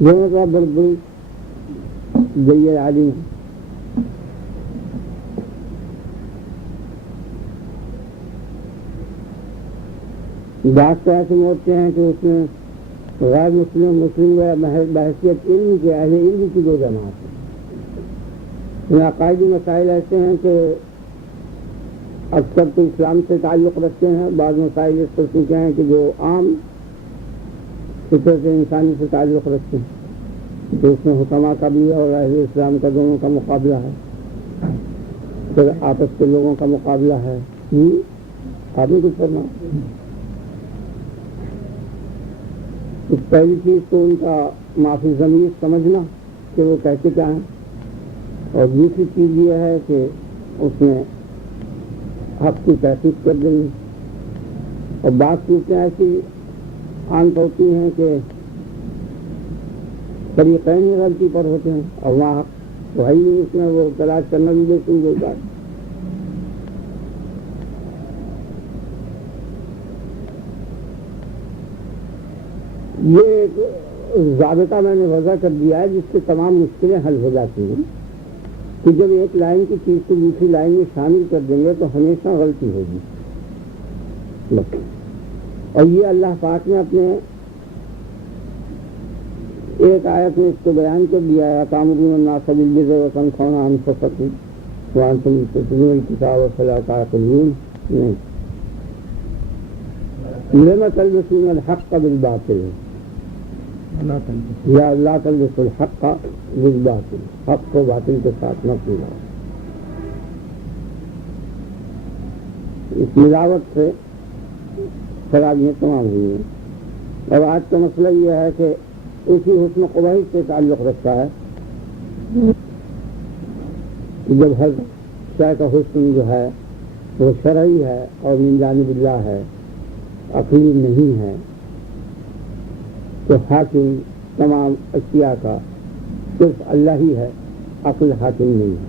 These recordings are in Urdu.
دونوں کا بردل جی عالم ہے. بات تو ایسے موڑتے ہیں کہ اس میں غیر مسلم بحیثیت علم کے اہل علم کی دو جماعت ہیں. عقائدی مسائل ایسے ہیں کہ اکثر تو اسلام سے تعلق رکھتے ہیں، بعض مسائل اس قسم کے ہیں کہ جو عام فطرت انسانی سے تعلق رکھتے ہیں، تو اس میں حکماء کا بھی اور اہل اسلام کا دونوں کا مقابلہ ہے، پھر آپس کے لوگوں کا مقابلہ ہے. آپ نے کچھ کرنا. پہلی چیز تو ان کا معافی ضمیر سمجھنا کہ وہ کہتے کیا ہیں، اور دوسری چیز یہ ہے کہ اس میں حق کی تحقیق کر دیں. اور بات چیزیں ایسی عام ہوتی ہیں کہ فریقین ہی غلطی پر ہوتے ہیں اور وہاں حق تو ہے ہی نہیں، اس میں وہ تلاش کرنا بھی بالکل بیکار. یہ ایک ضابطہ میں نے وضع کر دیا ہے جس سے تمام مشکلیں حل ہو جاتی ہیں کہ جب ایک لائن کی چیز کو دوسری لائن میں شامل کر دیں گے تو ہمیشہ غلطی ہوگی. اور یہ اللہ پاک نے اپنے ایک آیت میں اس کو بیان کر دیا ہے، تأمرون الناس بالبر وتنسون انفسکم وانتم تتلون الکتاب افلا تعقلون. لم تلبسون الحق بالباطل یا لا تلبسوا الحق بالباطل، حق کو باطل کے ساتھ نہ پوچھو. اس ملاوٹ سے خرابیاں تمام ہوئی ہیں. اور آج کا مسئلہ یہ ہے کہ اسی حسن قبیح سے تعلق رکھتا ہے کہ جب ہر شے کا حسن جو ہے وہ شرعی ہے اور من جانب اللہ ہے، عقلی نہیں ہے، تو حاکم تمام اشیاء کا صرف اللہ ہی ہے، عقل حاکم نہیں ہے.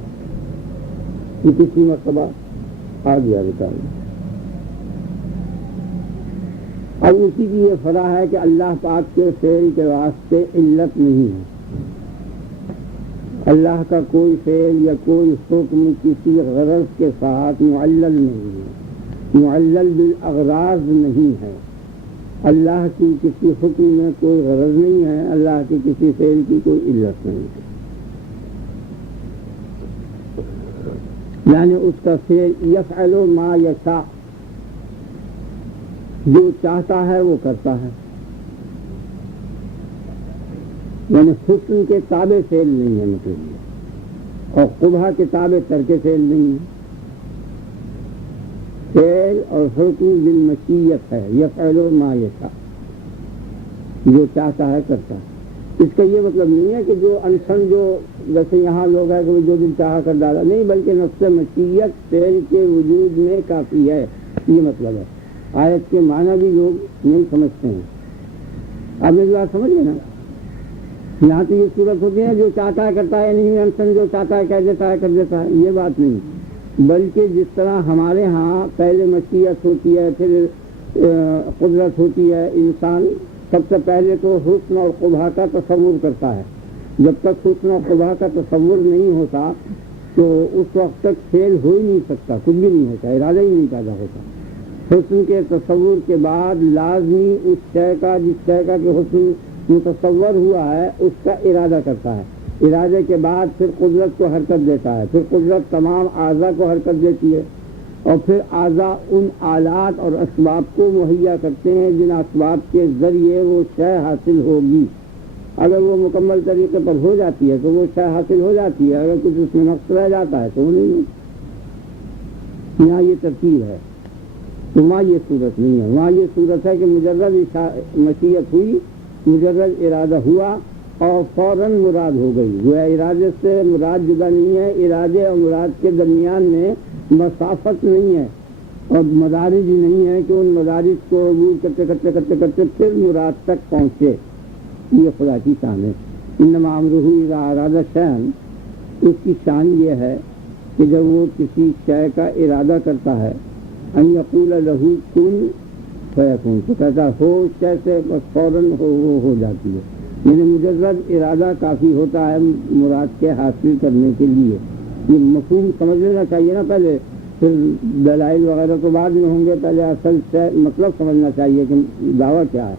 یہ کسی مرتبہ آ گیا بتاؤں. اب اسی کی یہ فرا ہے کہ اللہ پاک کے فعل کے واسطے علت نہیں ہے. اللہ کا کوئی فعل یا کوئی حکم کسی غرض کے ساتھ معلل نہیں ہے، معلل بالاغراض نہیں ہے. اللہ کی کسی حکم میں کوئی غرض نہیں ہے، اللہ کی کسی فعل کی کوئی علت نہیں ہے. یعنی اس کا فعل یفعل ما یشاء، جو چاہتا ہے وہ کرتا ہے. یعنی حسن کے تابع فعل نہیں ہے مطلب، اور قبح کے تابع ترک فعل نہیں ہے. فعل اور حکم بالمشیت ہے، یفعل ما یشاء، جو چاہتا ہے کرتا ہے. اس کا یہ مطلب نہیں ہے کہ جو انسان جو جیسے یہاں لوگ ہیں کہ وہ جو دل چاہا کر ڈالا، نہیں، بلکہ نفس مشیت فعل کے وجود میں کافی ہے، یہ مطلب ہے. آیت کے معنی بھی لوگ نہیں سمجھتے ہیں. آپ نے جو بات سمجھ گئے نا، یہاں تو یہ صورت ہوتی ہے جو چاہتا ہے کرتا ہے، نہیں انسان جو چاہتا ہے کہہ دیتا ہے کر دیتا ہے، یہ بات نہیں. بلکہ جس طرح ہمارے ہاں پہلے مشیت ہوتی ہے، پھر قدرت ہوتی ہے، انسان سب سے پہلے تو حسن اور قبح کا تصور کرتا ہے. جب تک حسن اور قبح کا تصور نہیں ہوتا تو اس وقت تک فعل ہو ہی نہیں سکتا، کچھ بھی نہیں ہوتا، ارادہ ہی نہیں پیدا ہوتا. حسن کے تصور کے بعد لازمی اس شے کا جس شے کا کہ حسن متصور ہوا ہے اس کا ارادہ کرتا ہے. ارادے کے بعد پھر قدرت کو حرکت دیتا ہے، پھر قدرت تمام اعضاء کو حرکت دیتی ہے، اور پھر اعضاء ان آلات اور اسباب کو مہیا کرتے ہیں جن اسباب کے ذریعے وہ شے حاصل ہوگی. اگر وہ مکمل طریقے پر ہو جاتی ہے تو وہ شے حاصل ہو جاتی ہے، اگر کچھ اس میں نقص رہ جاتا ہے تو وہ نہیں. یہاں یہ ترتیب ہے، تو وہاں یہ صورت نہیں ہے. وہاں یہ صورت ہے کہ مجرد مشیت ہوئی، مجرد ارادہ ہوا اور فوراً مراد ہو گئی. وہ ارادے سے مراد جدا نہیں ہے، ارادے اور مراد کے درمیان میں مسافت نہیں ہے اور مدارج نہیں ہے کہ ان مدارج کو عبور کرتے کرتے کرتے کرتے پھر مراد تک پہنچے. یہ خدا کی شان ہے. انما امرہ اذا اراد شیئا، اس کی شان یہ ہے کہ جب وہ کسی شے کا ارادہ کرتا ہے، ان یقول لہ کن فیکون، تو کہتا ہو شے سے بس فوراً ہو جاتی ہے. یعنی مجرد ارادہ کافی ہوتا ہے مراد کے حاصل کرنے کے لیے. یہ مفہوم سمجھ لینا چاہیے نا پہلے، پھر دلائل وغیرہ تو بعد میں ہوں گے. پہلے اصل مطلب سمجھنا چاہیے کہ دعویٰ کیا ہے.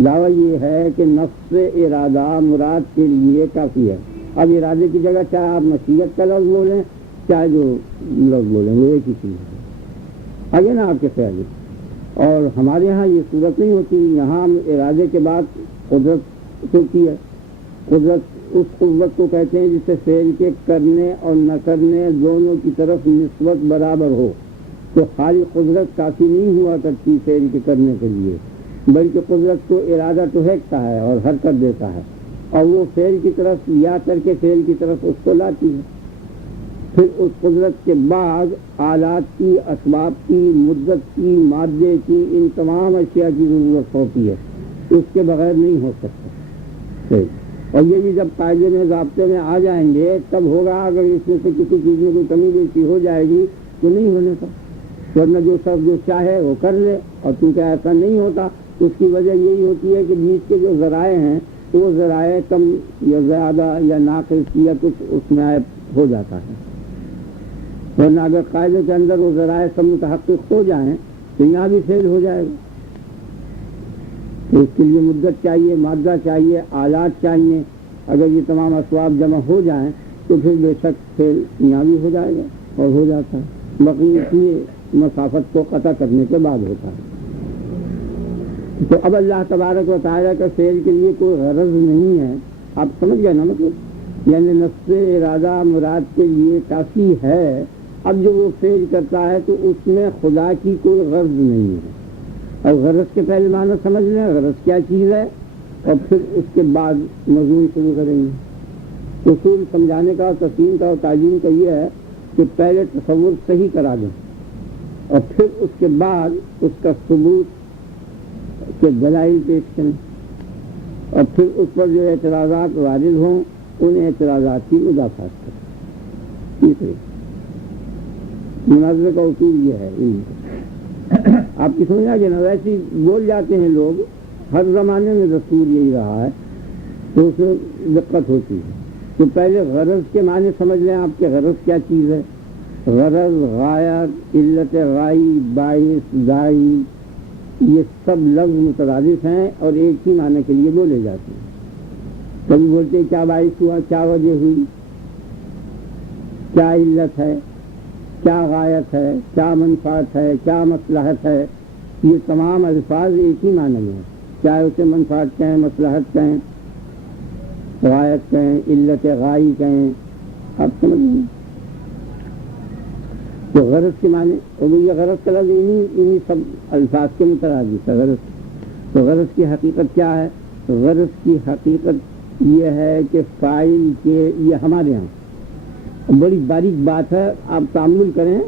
دعویٰ یہ ہے کہ نفس ارادہ مراد کے لیے کافی ہے. اب ارادے کی جگہ چاہے آپ مشیت کا لفظ بولیں چاہے جو لفظ بولیں وہ ایک ہی چیز ہے. آگے نا آپ کے خیال. اور ہمارے ہاں یہ صورت نہیں ہوتی. یہاں ہم ارادے کے بعد قدرت ہوتی ہے. قدرت اس قوت کو کہتے ہیں جسے فعل کے کرنے اور نہ کرنے دونوں کی طرف نسبت برابر ہو. تو خالی قدرت کافی نہیں ہوا کرتی فعل کے کرنے کے لیے، بلکہ قدرت کو ارادہ ٹھہکتا ہے اور حرکت دیتا ہے، اور وہ فعل کی طرف یا کر کے فعل کی طرف اس کو لاتی ہے. پھر اس قدرت کے بعد آلات کی، اسباب کی، مدت کی، مادے کی، ان تمام اشیاء کی ضرورت ہوتی ہے. اس کے بغیر نہیں ہو سکتا. اور یہ بھی جب قاعدے میں ضابطے میں آ جائیں گے تب ہوگا. اگر اس میں سے کسی چیز میں کوئی کمی بیشی ہو جائے گی تو نہیں ہونے کا. ورنہ جو سب جو چاہے وہ کر لے. اور کیونکہ ایسا نہیں ہوتا اس کی وجہ یہی ہوتی ہے کہ بیچ کے جو ذرائع ہیں تو وہ ذرائع کم یا زیادہ یا ناقص یا کچھ اس میں عیب ہو جاتا ہے. ورنہ اگر قاعدے کے اندر وہ ذرائع سب متحقق ہو جائیں تو یہاں بھی فیل ہو جائے گا. تو اس کے لیے مدت چاہیے، مادہ چاہیے، آلات چاہیے. اگر یہ تمام اسباب جمع ہو جائیں تو پھر بے شک فیل یہاں بھی ہو جائے گا اور ہو جاتا ہے. باقی اسی مسافت کو قطع کرنے کے بعد ہوتا ہے. تو اب اللہ تبارک و تعالیٰ کا فعل کے لیے کوئی غرض نہیں ہے. آپ سمجھ گئے نا مطلب؟ یعنی نفس ارادہ مراد کے لیے کافی ہے. اب جو وہ فعل کرتا ہے تو اس میں خدا کی کوئی غرض نہیں ہے. اور غرض کے پہلے معنی سمجھ لیں غرض کیا چیز ہے، اور پھر اس کے بعد مضمون شروع کریں گے. اصول سمجھانے کا، تسلیم کا اور تعلیم کا یہ ہے کہ پہلے تصور صحیح کرا دیں اور پھر اس کے بعد اس کا ثبوت کے دلائل پیش کریں، اور پھر اس پر جو اعتراضات وارد ہوں ان اعتراضات کی مدافعت کریں. تیسرے مناظرے کا اصول یہ ہے. آپ کی سمجھ آ گیا نا؟ ویسے ہی بول جاتے ہیں لوگ، ہر زمانے میں دستور یہی رہا ہے، تو اس میں دقت ہوتی ہے. تو پہلے غرض کے معنی سمجھ لیں. آپ کے غرض کیا چیز ہے؟ غرض، غایت، علت غائی، باعث، داعی، یہ سب لفظ مترادف ہیں اور ایک ہی معنی کے لیے بولے جاتے ہیں. کبھی بولتے ہیں کیا باعث ہوا، کیا وجہ ہوئی، کیا علت ہے، کیا غایت ہے، کیا منفعت ہے، کیا مصلحت ہے. یہ تمام الفاظ ایک ہی معنی میں ہیں، چاہے اسے منفعت کہیں، مصلحت کہیں، غایت کہیں، علت غائی کہیں. آپ سمجھ لیں. تو غرض کے معنی یہ غرض کا لفظ انہی سب الفاظ کے مترادف ہے. غرض تو غرض کی حقیقت کیا ہے؟ غرض کی حقیقت یہ ہے کہ فاعل کے، یہ ہمارے ہاں بڑی باریک بات ہے، آپ تأمل کریں.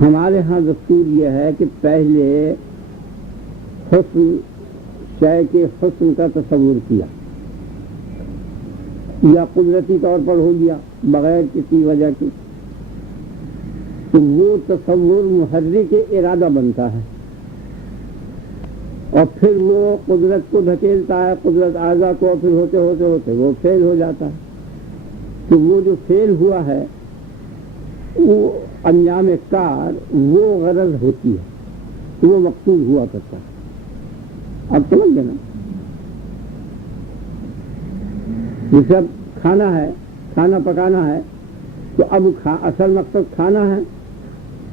ہمارے ہاں دستور یہ ہے کہ پہلے حسن، شے کے حسن کا تصور کیا، یا قدرتی طور پر ہو گیا بغیر کسی وجہ کے، تو وہ تصور محرک ارادہ بنتا ہے، اور پھر وہ قدرت کو دھکیلتا ہے، قدرت اعضا کو، پھر ہوتے ہوتے ہوتے وہ فعل ہو جاتا ہے. تو وہ جو فعل ہوا ہے وہ انجام کار، وہ غرض ہوتی ہے، وہ مقصود ہوا کرتا ہے. آپ سمجھ گئے نا؟ جیسے اب کھانا ہے، کھانا پکانا ہے، تو اب اصل مقصد کھانا ہے.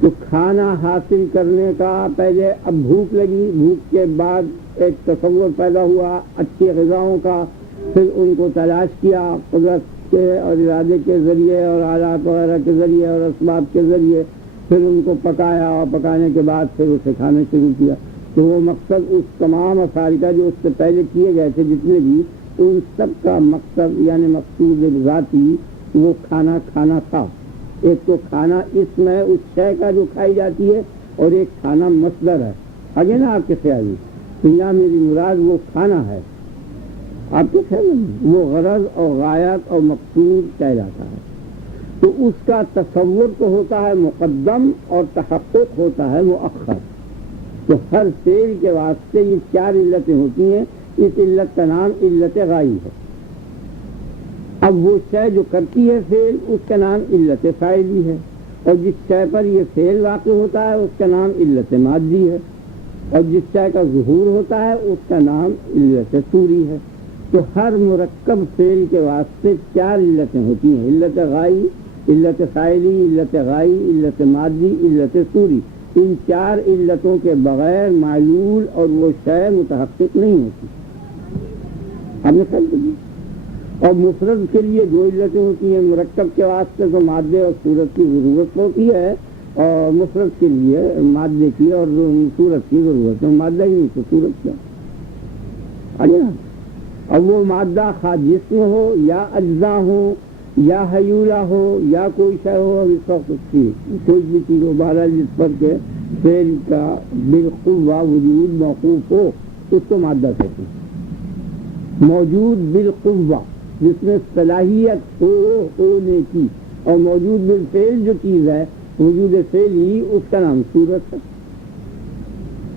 تو کھانا حاصل کرنے کا پہلے اب بھوک لگی، بھوک کے بعد ایک تصور پیدا ہوا اچھی غذاؤں کا، پھر ان کو تلاش کیا قدرت کے اور ارادے کے ذریعے اور آلات وغیرہ کے ذریعے اور اسباب کے ذریعے، پھر ان کو پکایا اور پکانے کے بعد پھر اسے کھانا شروع کیا. تو وہ مقصد اس تمام افعال کا جو اس سے پہلے کیے گئے تھے جتنے بھی، ان سب کا مقصد یعنی مقصود ذاتی وہ کھانا کھانا تھا. ایک تو کھانا اسم ہے اس شے کا جو کھائی جاتی ہے، اور ایک کھانا مصدر ہے. آگے نا آپ کے خیال میں تو یہاں میری مراد وہ کھانا ہے. آپ کے خیال میں وہ غرض اور غایت اور مقصود کہلاتا ہے. تو اس کا تصور تو ہوتا ہے مقدم اور تحقق ہوتا ہے مؤخر. تو ہر فعل کے واسطے یہ چار علتیں ہوتی ہیں اس علت کا نام علت غائی ہے۔ اب وہ شے جو کرتی ہے فعل، اس کا نام علت فاعلی ہے، اور جس شے پر یہ فعل واقع ہوتا ہے اس کا نام علت مادی ہے، اور جس شے کا ظہور ہوتا ہے اس کا نام علت صوری ہے۔ تو ہر مرکب فعل کے واسطے 4 علتیں ہوتی ہیں: علت غائی، علت فاعلی، علت غائی، علت مادی، علت صوری۔ ان 4 علتوں کے بغیر معلول اور وہ شے متحقق نہیں ہوتی۔ آپ نے خیال کیا؟ اور مفرد کے لیے 2 علتیں ہوتی ہیں، مرکب کے واسطے تو مادے اور صورت کی ضرورت ہوتی ہے، اور مفرد کے لیے مادے کی اور صورت کی ضرورت ہے۔ مادہ ہی نہیں تو صورت کیا؟ اب وہ مادہ خواہ جسم ہو یا اجزاء ہو یا حیولہ ہو یا کوئی شے ہو، اس وقت اس کی کوئی بھی چیز ہو، بہرحال جس پر کے فعل کا بالقوہ وجود موقوف ہو اس کو مادہ کہتے ہیں۔ موجود بالقوہ جس میں صلاحیت ہونے کی، اور موجود بالفعل جو چیز ہے وجود فعلی، اس کا نام صورت ہے۔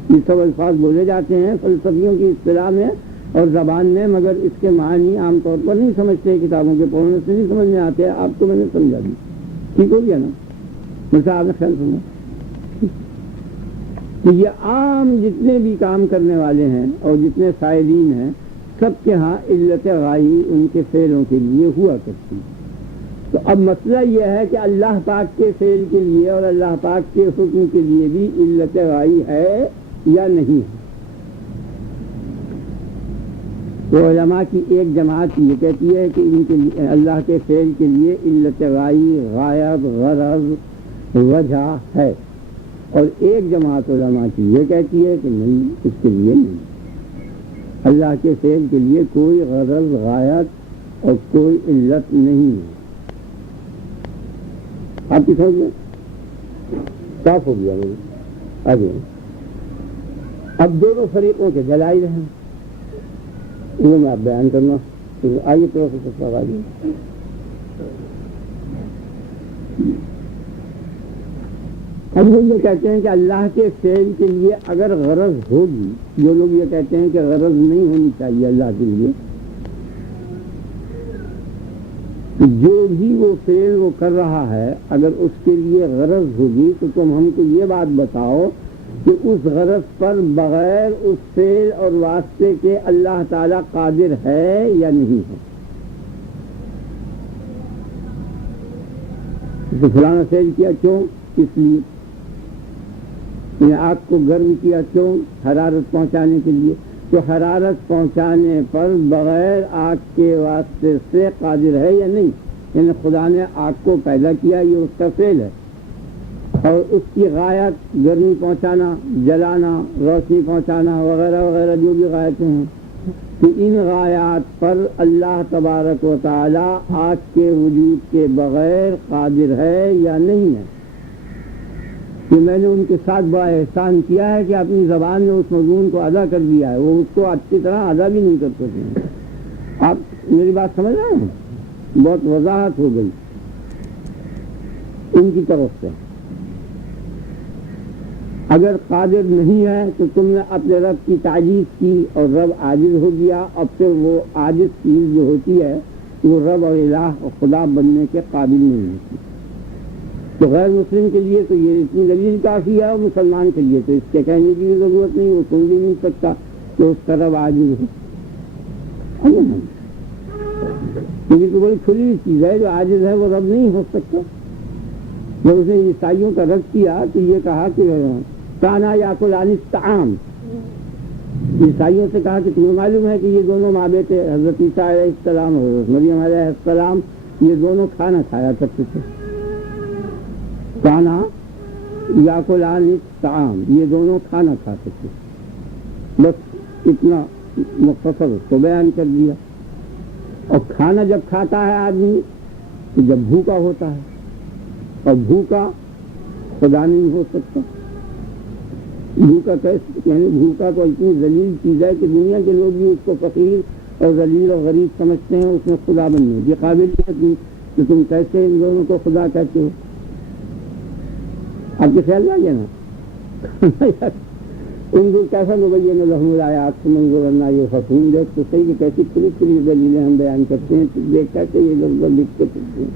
یہ سب الفاظ بولے جاتے ہیں فلسفیوں کی اصطلاح میں اور زبان میں، مگر اس کے معنی عام طور پر نہیں سمجھتے، کتابوں کے پڑھنے سے نہیں سمجھ میں آتے۔ آپ کو میں نے سمجھا دی، ٹھیک ہو گیا نا؟ جیسا آپ نے خیال سنا کہ یہ عام جتنے بھی کام کرنے والے ہیں اور جتنے فاعلین ہیں، سب کے ہاں علت غائی ان کے فعلوں کے لیے ہوا کرتی ہے۔ تو اب مسئلہ یہ ہے کہ اللہ پاک کے فعل کے لیے اور اللہ پاک کے حکم کے لیے بھی علت غائی ہے یا نہیں ہے؟ تو علماء کی ایک جماعت یہ کہتی ہے کہ ان کے لیے اللہ کے فعل کے لیے علت غائی، غایت، غرض، وجہ ہے، اور ایک جماعت علماء کی یہ کہتی ہے کہ نہیں، اس کے لیے نہیں، اللہ کے فعل کے لیے کوئی غرض، غایت اور کوئی علت نہیں ہے۔ آپ کی سمجھ میں صاف ہو گیا مجھے؟ آگے اب دونوں فریقوں کے دلائل ہیں، وہ میں آپ بیان کرنا۔ آئیے پروفیسر صاحب آگے۔ اب وہ یہ کہتے ہیں کہ اللہ کے فعل کے لیے اگر غرض ہوگی، جو لوگ یہ کہتے ہیں کہ غرض نہیں ہونی چاہیے اللہ کے لیے، جو بھی وہ فعل وہ کر رہا ہے اگر اس کے لیے غرض ہوگی تو تم ہم کو یہ بات بتاؤ کہ اس غرض پر بغیر اس فعل اور واسطے کے اللہ تعالیٰ قادر ہے یا نہیں ہے؟ تو فلانا فعل کیا کیوں؟ اس لیے آگ کو گرم کیا کیوں؟ حرارت پہنچانے کے لیے۔ تو حرارت پہنچانے پر بغیر آگ کے واسطے سے قادر ہے یا نہیں؟ یعنی خدا نے آگ کو پیدا کیا، یہ اس کا فعل ہے، اور اس کی غایت گرمی پہنچانا، جلانا، روشنی پہنچانا وغیرہ وغیرہ جو بھی غایتیں ہیں، تو ان غایات پر اللہ تبارک و تعالی آگ کے وجود کے بغیر قادر ہے یا نہیں ہے؟ کہ میں نے ان کے ساتھ بڑا احسان کیا ہے کہ اپنی زبان میں اس مضمون کو ادا کر دیا ہے، وہ اس کو اچھی طرح ادا بھی نہیں کر سکتے ہیں۔ آپ میری بات سمجھ رہے ہیں؟ بہت وضاحت ہو گئی ان کی طرف سے۔ اگر قادر نہیں ہے تو تم نے اپنے رب کی تعجیز کی اور رب عاجز ہو گیا، اور پھر وہ عاجز چیز جو ہوتی ہے وہ رب اور الہ اور خدا بننے کے قابل نہیں ہوتی۔ تو غیر مسلم کے لیے تو یہ اتنی دلیل کافی ہے، اور مسلمان کے لیے تو اس کے کہنے کی بھی ضرورت نہیں، وہ سن بھی نہیں سکتا کہ اس کا رب عاجز ہے۔ کیونکہ تو بڑی کھلی ہوئی چیز ہے، جو عاجز ہے وہ رب نہیں ہو سکتا۔ جب اس نے عیسائیوں کا رد کیا تو یہ کہا کہ کانا یاکلان الطعام، عیسائیوں سے کہا کہ تمہیں معلوم ہے کہ یہ دونوں ماں بیٹے حضرت عیسیٰ علیہ السلام اور حضرت مریم علیہ السلام یہ دونوں کھانا کھایا کرتے تھے۔ کانا یاکلان الطعام، یہ دونوں کھانا کھاتے تھے، بس اتنا مختصر اس کو بیان کر دیا۔ اور کھانا جب کھاتا ہے آدمی تو جب بھوکا ہوتا ہے، اور بھوکا خدا نہیں ہو سکتا۔ بھوکا کیسے؟ یعنی بھوکا تو اتنی ذلیل چیز ہے کہ دنیا کے لوگ بھی اس کو فقیر اور ذلیل اور غریب سمجھتے ہیں، اس میں خدا بننے کی قابلیت نہیں، تو تم کیسے ان دونوں کو خدا کہتے ہو؟ آپ کے خیال میں آ گیا نا؟ انظر کیسا نبین لہم الآیات ثم انظر انا یؤفکون، دیکھ تو صحیح کہ کیسی کھلی کھلی دلیلیں ہم بیان کرتے ہیں، تو دیکھ کیسے یہ لفظ لکھ کے پڑھتے ہیں۔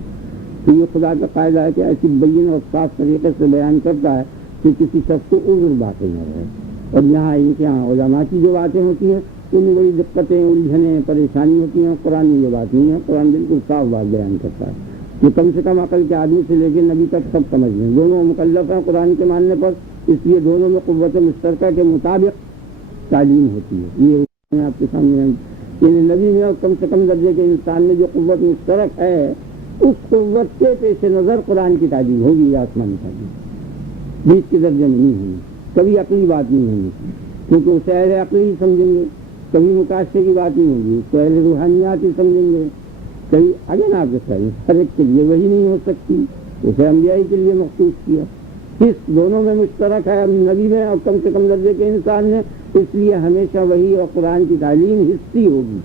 تو یہ خدا کا قاعدہ ہے کہ ایسی بین اور صاف طریقے سے بیان کرتا ہے کہ کسی شخص کو عذر باقی نہ رہے۔ اور یہاں ان کے یہاں علماء کی جو باتیں ہوتی ہیں ان میں بڑی دقتیں، الجھنیں، پریشانی ہوتی ہیں۔ قرآن میں یہ بات نہیں ہے، قرآن بالکل صاف بات بیان کرتا ہے کہ کم سے کم عقل کے آدمی سے لے کے نبی تک سب سمجھ لیں، دونوں مکلف ہیں قرآن کے ماننے پر، اس لیے دونوں میں قوت مشترکہ کے مطابق تعلیم ہوتی ہے۔ یہ میں آپ کے سامنے یعنی نبی میں اور کم سے کم درجے کے انسان میں جو قوت مشترک ہے، اس قوت کے پیش نظر قرآن کی تعلیم ہوگی یا آسمانی تعلیم، بیچ کے درجے میں نہیں ہوگی، کبھی عقلی بات نہیں ہوگی، کیونکہ اسے اہل عقلی ہی سمجھیں گے، کبھی مقاصدے کی بات نہیں ہوگی، تو اہل روحانیات ہی سمجھیں گے، کبھی آگے نا آپ کے ساتھ ہر ایک کے لیے وہی نہیں ہو سکتی، اسے انبیاء کے لیے مخصوص کیا۔ اس دونوں میں مشترک ہے نبی میں اور کم سے کم درجے کے انسان میں، اس لیے ہمیشہ وہی اور قرآن کی تعلیم حصی ہوگی،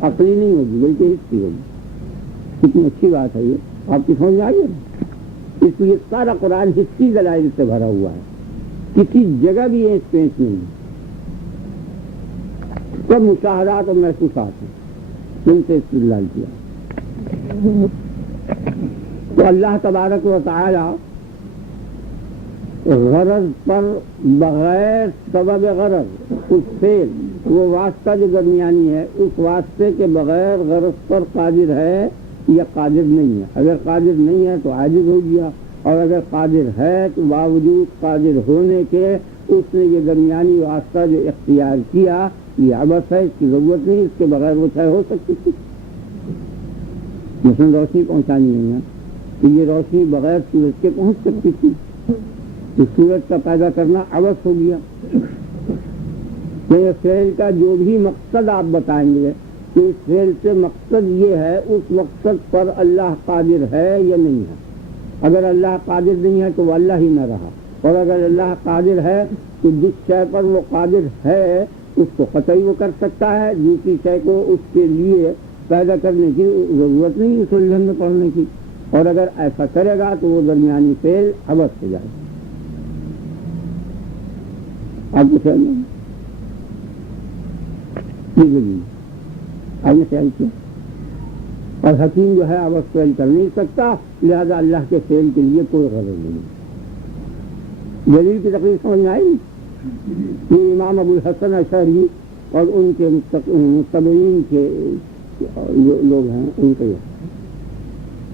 عقلی نہیں ہوگی بلکہ حصی ہوگی۔ کتنی اچھی بات ہے یہ، آپ کی سمجھ میں آئی ہے؟ اس لیے سارا قرآن حصی دلائل سے بھرا ہوا ہے، کسی جگہ بھی یہ اسپیس نہیں ہے، سب مشاہدات اور محسوسات ہیں، ان سے استدلال کیا۔ تو اللہ تبارک و تعالی غرض پر بغیر سبب غرض، اس فعل وہ واسطہ جو درمیانی ہے، اس واسطے کے بغیر غرض پر قادر ہے یا قادر نہیں ہے۔ اگر قادر نہیں ہے تو عاجز ہو گیا، اور اگر قادر ہے تو باوجود قادر ہونے کے اس نے یہ درمیانی واسطہ جو اختیار کیا یہ عبث ہے، اس کی ضرورت نہیں، اس کے بغیر وہ چاہے ہو سکتی تھی۔ مثلا روشنی پہنچانی نہیں ہے تو یہ روشنی بغیر سورج کے پہنچ سکتی تھی، تو سورج کا پیدا کرنا عبث ہو گیا۔ یہ فعل کا جو بھی مقصد آپ بتائیں گے کہ اس فعل سے مقصد یہ ہے، اس مقصد پر اللہ قادر ہے یا نہیں ہے۔ اگر اللہ قادر نہیں ہے تو وہ اللہ ہی نہ رہا، اور اگر اللہ قادر ہے تو جس شے پر وہ قادر ہے اس کو قطعی وہ کر سکتا ہے، دوسری شے کو اس کے لیے پیدا کرنے کی ضرورت نہیں اس الجھن میں پڑھنے کی، اور اگر ایسا کرے گا تو وہ درمیانی فعل عبث ہو جائے گا۔ آپ کو خیال نہیں آپ نے خیال کیا؟ اور حکیم جو ہے عبث فعل کر نہیں سکتا، لہذا اللہ کے فعل کے لیے کوئی غرض نہیں۔ دلیل کی تقریر سمجھ میں آئی؟ یہ امام ابو الحسن اشعری اور ان کے متبعین کے لوگ ہیں، ان کے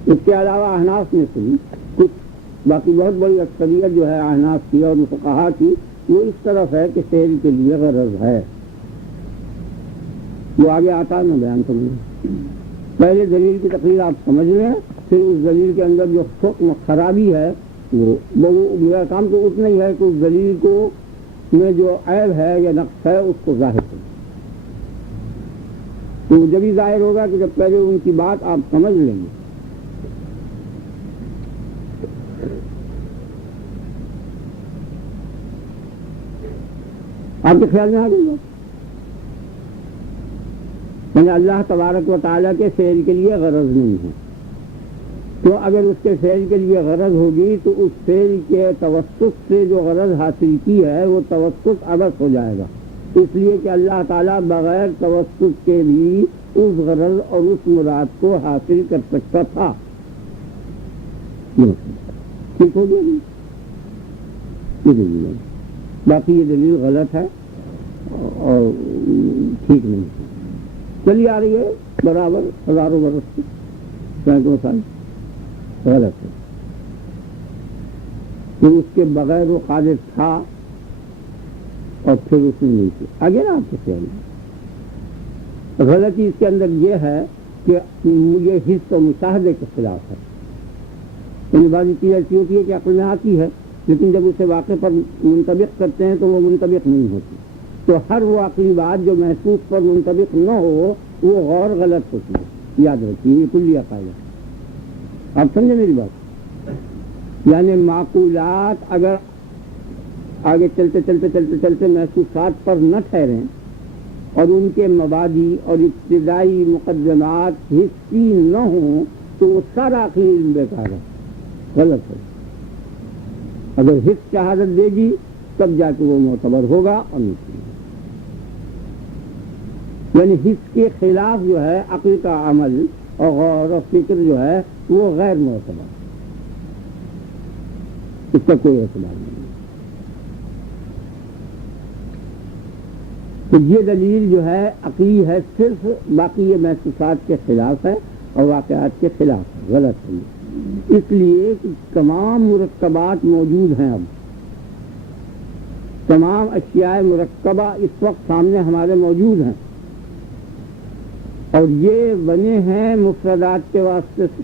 اس کے علاوہ احناف میں سے بھی کچھ، باقی بہت بڑی اکثریت جو ہے احناف کی اور فقہا کی، وہ اس طرف ہے کہ فعل کے لیے غرض ہے۔ وہ آگے آتا ہے میں بیان کروں گا۔ پہلے دلیل کی تقریر آپ سمجھ لیں، پھر اس دلیل کے اندر جو خرابی ہے وہ میرا کام تو اتنا ہی ہے کہ اس دلیل کو میں جو عیب ہے یا نقص ہے اس کو ظاہر کریں۔ تو جب ہی ظاہر ہوگا کہ جب پہلے ان کی بات آپ سمجھ لیں گے۔ آپ کے خیال میں آ گئی بات؟ یعنی اللہ تبارک و تعالیٰ کے فعل کے لیے غرض نہیں ہے، تو اگر اس کے فعل کے لیے غرض ہوگی تو اس فعل کے توسط سے جو غرض حاصل کی ہے وہ توسط عبث ہو جائے گا، اس لیے کہ اللہ تعالیٰ بغیر توسط کے بھی اس غرض اور اس مراد کو حاصل کر سکتا تھا۔ ٹھیک ہو گیا؟ باقی یہ دلیل غلط ہے اور ٹھیک نہیں ہے، چلی آ رہی ہے برابر ہزاروں برس سے، سینکڑوں سال، غلط ہے کہ اس کے بغیر وہ قادر تھا اور پھر اس نے نہیں کیا۔ آگے نا آپ کے خیال میں غلطی اس کے اندر یہ ہے کہ یہ حس و مشاہدے کے خلاف ہے، یعنی بعض چیز ایسی ہوتی ہے کہ عقل میں آتی ہے لیکن جب اسے واقع پر منطبق کرتے ہیں تو وہ منطبق نہیں ہوتی، تو ہر وہ عقلی بات جو محسوس پر منطبق نہ ہو وہ غور غلط ہوتی ہے، یاد رکھیے یہ کلیہ قاعدہ۔ آپ سمجھیں میری بات؟ یعنی معقولات اگر آگے چلتے چلتے چلتے چلتے محسوسات پر نہ ٹھہریں اور ان کے مبادی اور ابتدائی مقدمات حصی نہ ہوں تو وہ سارا عقلی علم بیکار ہے، غلط ہے۔ اگر حص شہادت دے گی تب جا کے وہ معتبر ہوگا اور نہیں. یعنی حس کے خلاف جو ہے عقل کا عمل اور غور و فکر جو ہے وہ غیر معتبر، اس کا کوئی اعتبار نہیں. تو یہ دلیل جو ہے عقلی ہے صرف، باقی یہ محسوسات کے خلاف ہے اور واقعات کے خلاف ہے، غلط ہے. اس لیے تمام مرکبات موجود ہیں، اب تمام اشیاء مرکبہ اس وقت سامنے ہمارے موجود ہیں، اور یہ بنے ہیں مفردات کے واسطے سے.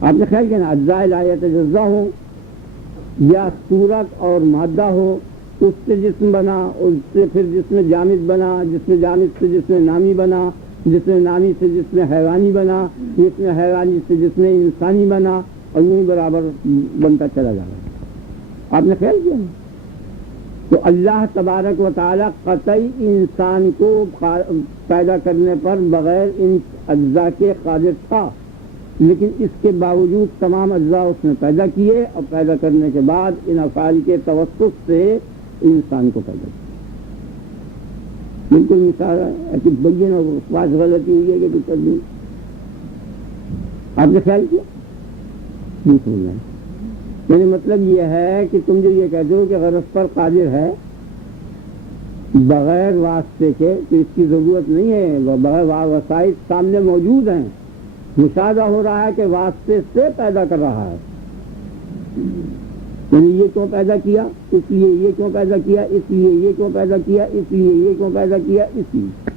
آپ نے خیال کیا نا، اجزاء لا یتجزا ہو یا صورت اور مادہ ہو، اس سے جسم بنا، اس سے پھر جسم جامد بنا، جسم جامد سے جسم نامی بنا، جسم نامی سے جسم حیوانی بنا، جسم حیوانی سے جسم انسانی بنا، اور یوں برابر بنتا چلا جا رہا ہے. آپ نے خیال کیا نا؟ تو اللہ تبارک و تعالی قطعی انسان کو پیدا کرنے پر بغیر ان اجزاء کے قادر تھا، لیکن اس کے باوجود تمام اجزاء اس نے پیدا کیے، اور پیدا کرنے کے بعد ان افعال کے توسط سے انسان کو پیدا کیا. بالکل مثال ایسی بین اور بات غلطی ہوئی ہے کہ کچھ نہیں. آپ نے خیال کیا نہیں سننا ہے. یعنی مطلب یہ ہے کہ تم جو یہ کہتے ہو کہ غرض پر قادر ہے بغیر واسطے کے، تو اس کی ضرورت نہیں ہے، بغیر وسائل سامنے موجود ہیں، مشاہدہ ہو رہا ہے کہ واسطے سے پیدا کر رہا ہے. یعنی یہ کیوں پیدا کیا، اس لیے یہ کیوں پیدا کیا، اس لیے یہ کیوں پیدا کیا، اس لیے یہ کیوں پیدا کیا، اس لیے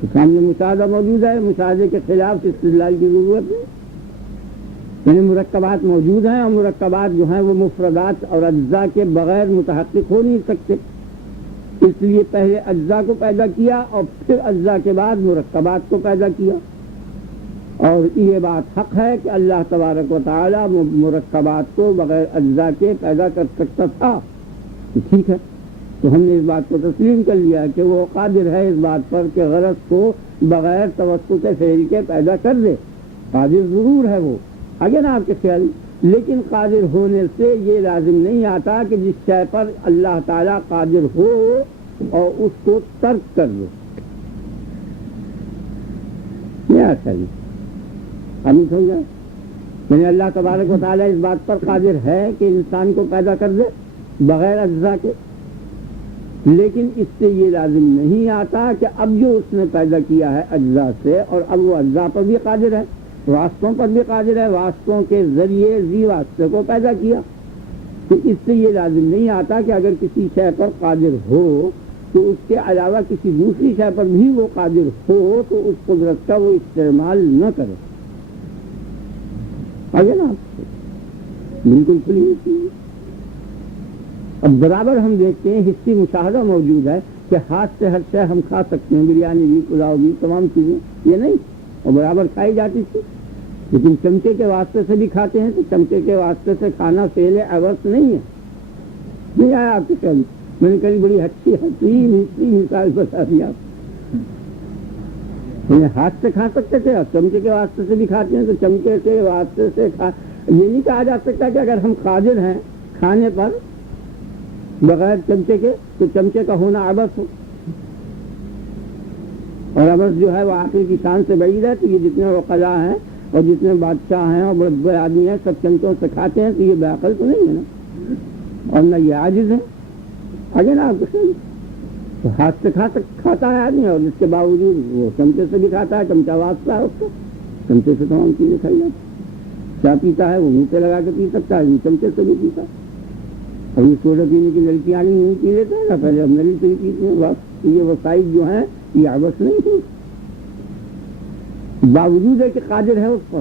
تو سامنے مشاہدہ موجود ہے. مشاہدے کے خلاف استدلال کی ضرورت نہیں. یعنی مرکبات موجود ہیں، اور مرکبات جو ہیں وہ مفردات اور اجزاء کے بغیر متحقق ہو نہیں سکتے. اس لیے پہلے اجزاء کو پیدا کیا اور پھر اجزاء کے بعد مرکبات کو پیدا کیا. اور یہ بات حق ہے کہ اللہ تبارک و تعالی مرکبات کو بغیر اجزاء کے پیدا کر سکتا تھا. ٹھیک ہے، تو ہم نے اس بات کو تسلیم کر لیا کہ وہ قادر ہے اس بات پر کہ غرض کو بغیر توسط فعل کے پیدا کر دے. قادر ضرور ہے وہ، آگے نا آپ کے خیال. لیکن قادر ہونے سے یہ لازم نہیں آتا کہ جس شے پر اللہ تعالیٰ قادر ہو اور اس کو ترک کر دو. ہم سمجھا، یعنی اللہ تبارک و تعالیٰ اس بات پر قادر ہے کہ انسان کو پیدا کر دے بغیر اجزاء کے، لیکن اس سے یہ لازم نہیں آتا کہ اب جو اس نے پیدا کیا ہے اجزاء سے، اور اب وہ اجزاء پر بھی قادر ہے، واسطوں پر بھی قادر ہے، واسطوں کے ذریعے ذی واسطے کو پیدا کیا. تو اس سے یہ لازم نہیں آتا کہ اگر کسی شے پر قادر ہو تو اس کے علاوہ کسی دوسری شے پر بھی وہ قادر ہو تو اس قدرت کا وہ استعمال نہ کرے. آگے نا بالکل کھلی. اب برابر ہم دیکھتے ہیں حصی مشاہدہ موجود ہے کہ ہاتھ سے ہر شے ہم کھا سکتے ہیں، بریانی بھی، پلاؤ بھی، تمام چیزیں یہ نہیں، اور برابر کھائی جاتی تھی. لیکن چمچے کے واسطے سے بھی کھاتے ہیں، تو چمچے کے واسطے سے کھانا فعل عورت نہیں ہے. نہیں آیا آپ کے کل میں نے کہیں بڑی اچھی مثال بتا دی. آپ ہاتھ سے کھا سکتے تھے، اور چمچے کے واسطے سے بھی کھاتے ہیں، تو چمچے کے واسطے سے یہ نہیں کہا جا سکتا کہ اگر ہم قادر ہیں کھانے پر بغیر چمچے کے تو چمچے کا ہونا عبث ہو. اور عبث جو ہے وہ عقل کی شان سے بعید ہے. تو یہ جتنے وقلاء ہیں اور جتنے بادشاہ ہیں اور بڑے بڑے آدمی ہیں سب چمچوں سے کھاتے ہیں، تو یہ بے عقل تو نہیں ہے نا، اور نہ یہ عاجز ہے. آگے نا آپ تو ہاتھ سے کھاتا ہے آدمی، اور اس کے باوجود وہ چمچے سے بھی کھاتا ہے. چمچہ واسطہ ہے اس کو، چمچے سے تمام چیزیں کھائی جاتی. چائے پیتا ہے وہ منہ سے لگا کے پی سکتا ہے، چمچے سے بھی پیتا ہے. ابھی سوڈا پینے کی نلکی آنی نہیں پی لیتے ہیں نا، پہلے اب نلی سے ہی پیتے ہیں. یہ وسائل جو ہیں یہ عبث نہیں تھی، باوجود ہے کہ قادر ہے اس پر.